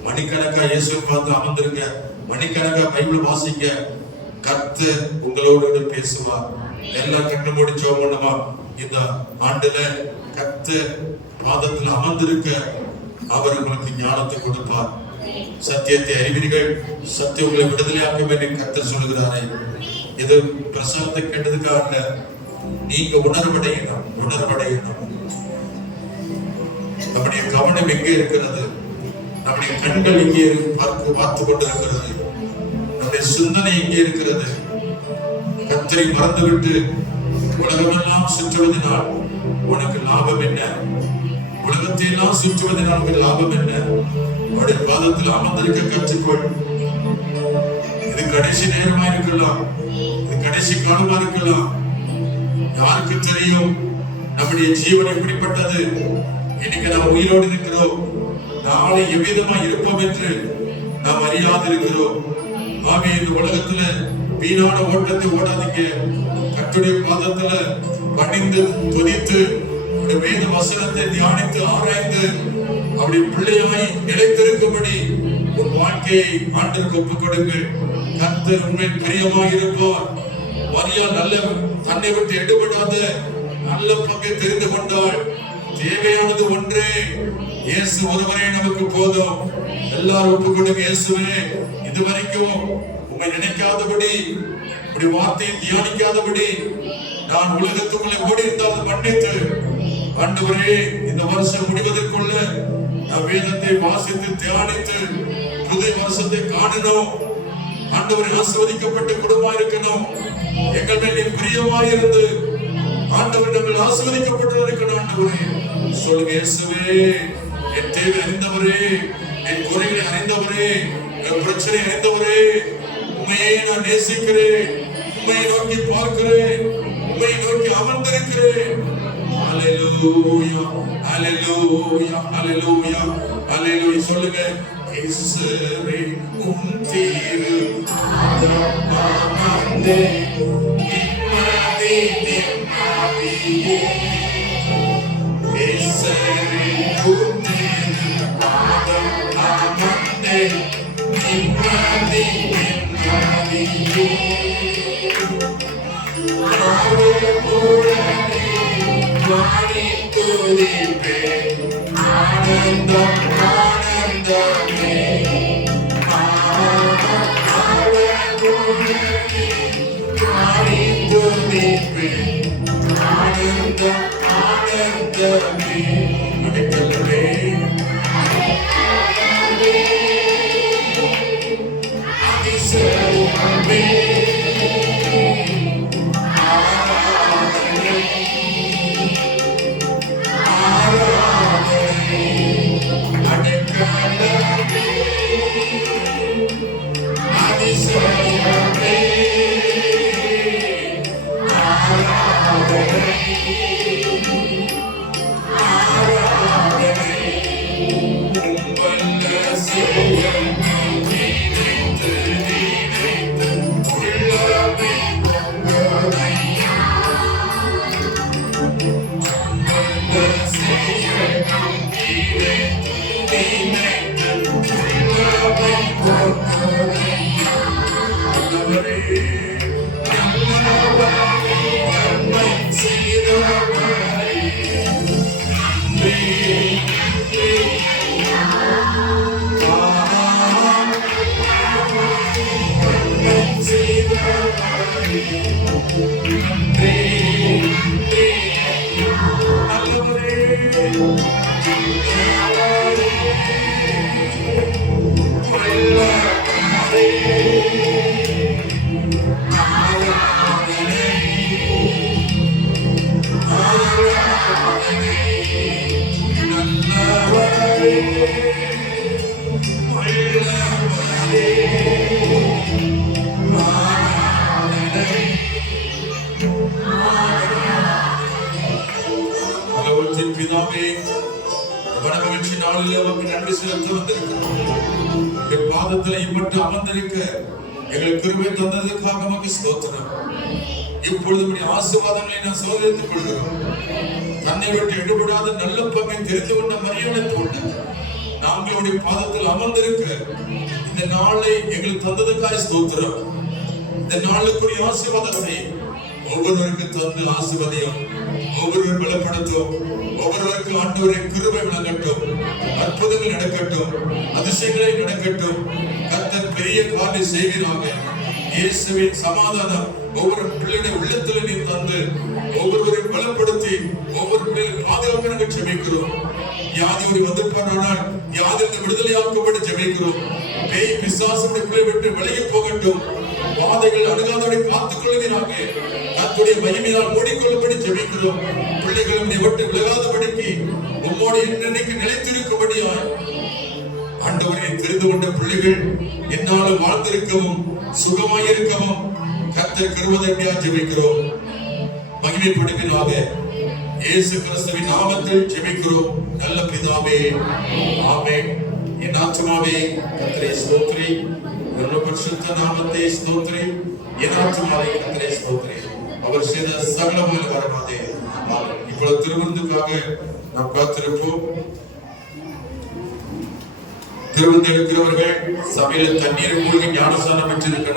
மணிக்கணக்கா இயேசு பாதத்தில் அமர்ந்திருக்க, மணிக்கணக்கா பைபிள் வாசிங்க. கர்த்தர் உங்களோடு பேசுவார். எல்லா கண்ணு மூடி ஜெபம் பண்ணுமா. இந்த ஆண்டுல கர்த்தர் பாதத்தில் அமர்ந்திருக்க அவர் உங்களுக்கு ஞானத்தை கொடுப்பார். சத்தியத்தை அறிவீர்கள், சத்தியம் உங்களை விடுதலையாக்கும் என்று கர்த்தர் சொல்கிறாரே. இது பிரசவத்தை கேட்டதுக்காக நீங்க உணர்வடையணும், உணர்வடையணும். நம்முடைய கவனம் எங்கே இருக்கிறது? நம்முடைய கண்கள் எங்கே பார்த்து கொண்டிருக்கிறது? நம்முடைய சிந்தனை எங்கே இருக்கிறது? கர்த்தரை மறந்துவிட்டு உலகமெல்லாம் சுற்றுவதனால் உனக்கு லாபம் என்ன? உலகத்தை எல்லாம் சுற்றுவதனால் உனக்கு லாபம் என்ன? அவருடைய பாதத்தில் அமர்ந்திருக்க கற்றுக்கொள். இது கடைசி நேரமா இருக்கலாம், இது கடைசி காலமா இருக்கலாம். யாருக்கு தெரியும் நம்முடைய ஜீவன் எப்படிப்பட்டது? இன்னைக்கு நாம் உயிரோடு இருக்கிறோம், நாளை எவ்விதமா இருப்போம் என்று நாம் அறியாது இருக்கிறோம். ஆமே, இந்த உலகத்துல வீணான ஓட்டத்தை ஓடாதீங்க. கர்த்தருடைய பாதத்துல பணிந்து துதித்து வேத வசனத்தை தியானித்து ஆராய்ந்து அப்படி பிள்ளையாய் நிலைத்திருக்கும்படி ஒரு வாழ்க்கையை ஆண்டவருக்கு ஒப்புக் கொடுங்கள். கர்த்தர் உண்மை பிரியமாக இருப்பார். மரியா நல்ல தன்னை விட்டு எடுபடாத நல்ல பங்கை தெரிந்து கொண்டாள். தேவையானது ஒன்றே, இயேசு ஒருவரே நமக்கு போதும். எல்லாரும் ஒப்புக் கொடுங்க. இயேசுவே, இதுவரைக்கும் உங்களை நினைக்காதபடி, இப்படி வார்த்தையை தியானிக்காதபடி நான் உலகத்துக்குள்ளே ஓடி இருந்தால் மன்னித்து, ஆண்டவரே இந்த வருஷம் முடிவதற்குள்ள நான் வேதத்தை வாசித்து தியானித்து புதிய வருஷத்தை காணணும். ஆண்டவரை ஆசீர்வதிக்கப்பட்ட குடும்பமா இருக்கணும். எங்கள் மேல் பிரியமாய் இருந்து ஆண்டவர் நாங்கள் ஆசீர்வதிக்கப்பட்டு இருக்கணும். ஆண்டவரே சொல்லுங்க, இயேசுவே என் தேவை அறிந்தவரே, என் குறைகளை அறிந்தவரே, என் பிரச்சனை அறிந்தவரே, உண்மையை நான் நேசிக்கிறேன், உண்மையை நோக்கி பார்க்கிறேன், உண்மையை நோக்கி அமர்ந்திருக்கிறேன். அல்லேலூயா, அல்லேலூயா, அல்லேலூயா, அல்லேலூயா. சொல்லுங்க, இயேசுவே உம் திரு பாதமந்தே நிம்மதி நிம்மதியே. இயேசுவே உம் திரு பாதமந்தே நிம்மதி நிம்மதியே. ஆனந்தம் ஆனந்தமே ஆனந்தம் ஆனந்தமே அடைக்கலமே அதிசயமே பிதாவே, வணக்கமிழ்ச்சி நாளில் உமக்கு நன்றி செலுத்த வந்திருக்கிறோம். என் பாதத்தில் இம்மட்டு அமர்ந்திருக்க எங்களுக்கு கிருபை தந்ததற்காக உமக்கு ஸ்தோத்திரம். இப்பொழுது ஆசீர்வாதங்களை நான் சோதரித்துக் கொள்கிறோம். தன்னை விட்டு எடுபடாத நல்ல பங்கை தெரிந்து கொண்ட மரியாதை கொண்டு நாங்களுடைய பாதத்தில் அமர்ந்திருக்க இந்த நாளை எங்களுக்கு தந்ததற்காக ஸ்தோத்திரம். இந்த நாளுக்குரிய ஆசீர்வாதத்தை ஒவ்வொருவருக்கு தந்து ஆசீர்வதியும், ஒவ்வொருவர் பலப்படுத்தும், ஒவ்வொருவருக்கு ஆண்டவரை கிருபை விளங்கட்டும், அற்புதங்கள் நடக்கட்டும், அதிசயங்களை நடக்கட்டும். கர்த்தர் பெரிய காரியத்தை செய்கிறாங்க. இயேசுவின் சமாதானம் ஒவ்வொரு பிள்ளைடைய உள்ளத்துல நீ தந்து ஒவ்வொருவரையும் பலப்படுத்தி ஒவ்வொரு பிள்ளைகளை பாதுகாக்க நாங்கள் ஜெபிக்கிறோம். வியாதியோடு வந்திருப்பானால் வியாதியிலிருந்து விடுதலையாக்கப்பட்டு ஜெபிக்கிறோம். பேய் பிசாசுடைய பிள்ளை விட்டு விலகி போகட்டும். வாதைகள் அணுகாதபடி காத்துக் கொள்கிறாங்க. கர்த்தருடைய மகிமையால் மூடிக்கொள்ளபடி ஜெபிக்கிறோம். பிள்ளைகள் நம்மை விட்டு விலகாதபடிக்கு உம்மோடு என்னென்னைக்கு நிலைத்திருக்கும்படியாய் ஆண்டவரை தெரிந்து கொண்ட பிள்ளைகள் என்னாலும் வாழ்ந்திருக்கவும் சுகமாயிருக்கவும் கர்த்தர் கிருபையா ஜெபிக்கிறோம். மகிமைப்படுவீராக. இயேசு கிறிஸ்துவின் நாமத்தில் ஜெபிக்கிறோம் நல்ல பிதாவே, ஆமென். என் ஆத்துமாவே கர்த்தரை ஸ்தோத்திரி, உம்முடைய பரிசுத்த நாமத்தை ஸ்தோத்திரி. என் ஆத்துமாவே கர்த்தரை ஸ்தோத்திரி, அவர் செய்த சகலமான வரமாதே. இப்பொழுது திருவிருந்துக்காக நாம் காத்திருப்போம். திருவிருந்து எடுக்கிறவர்கள் சபையில தண்ணீர் மூழ்கி ஞானஸ்நானம் பெற்றிருக்கணும்.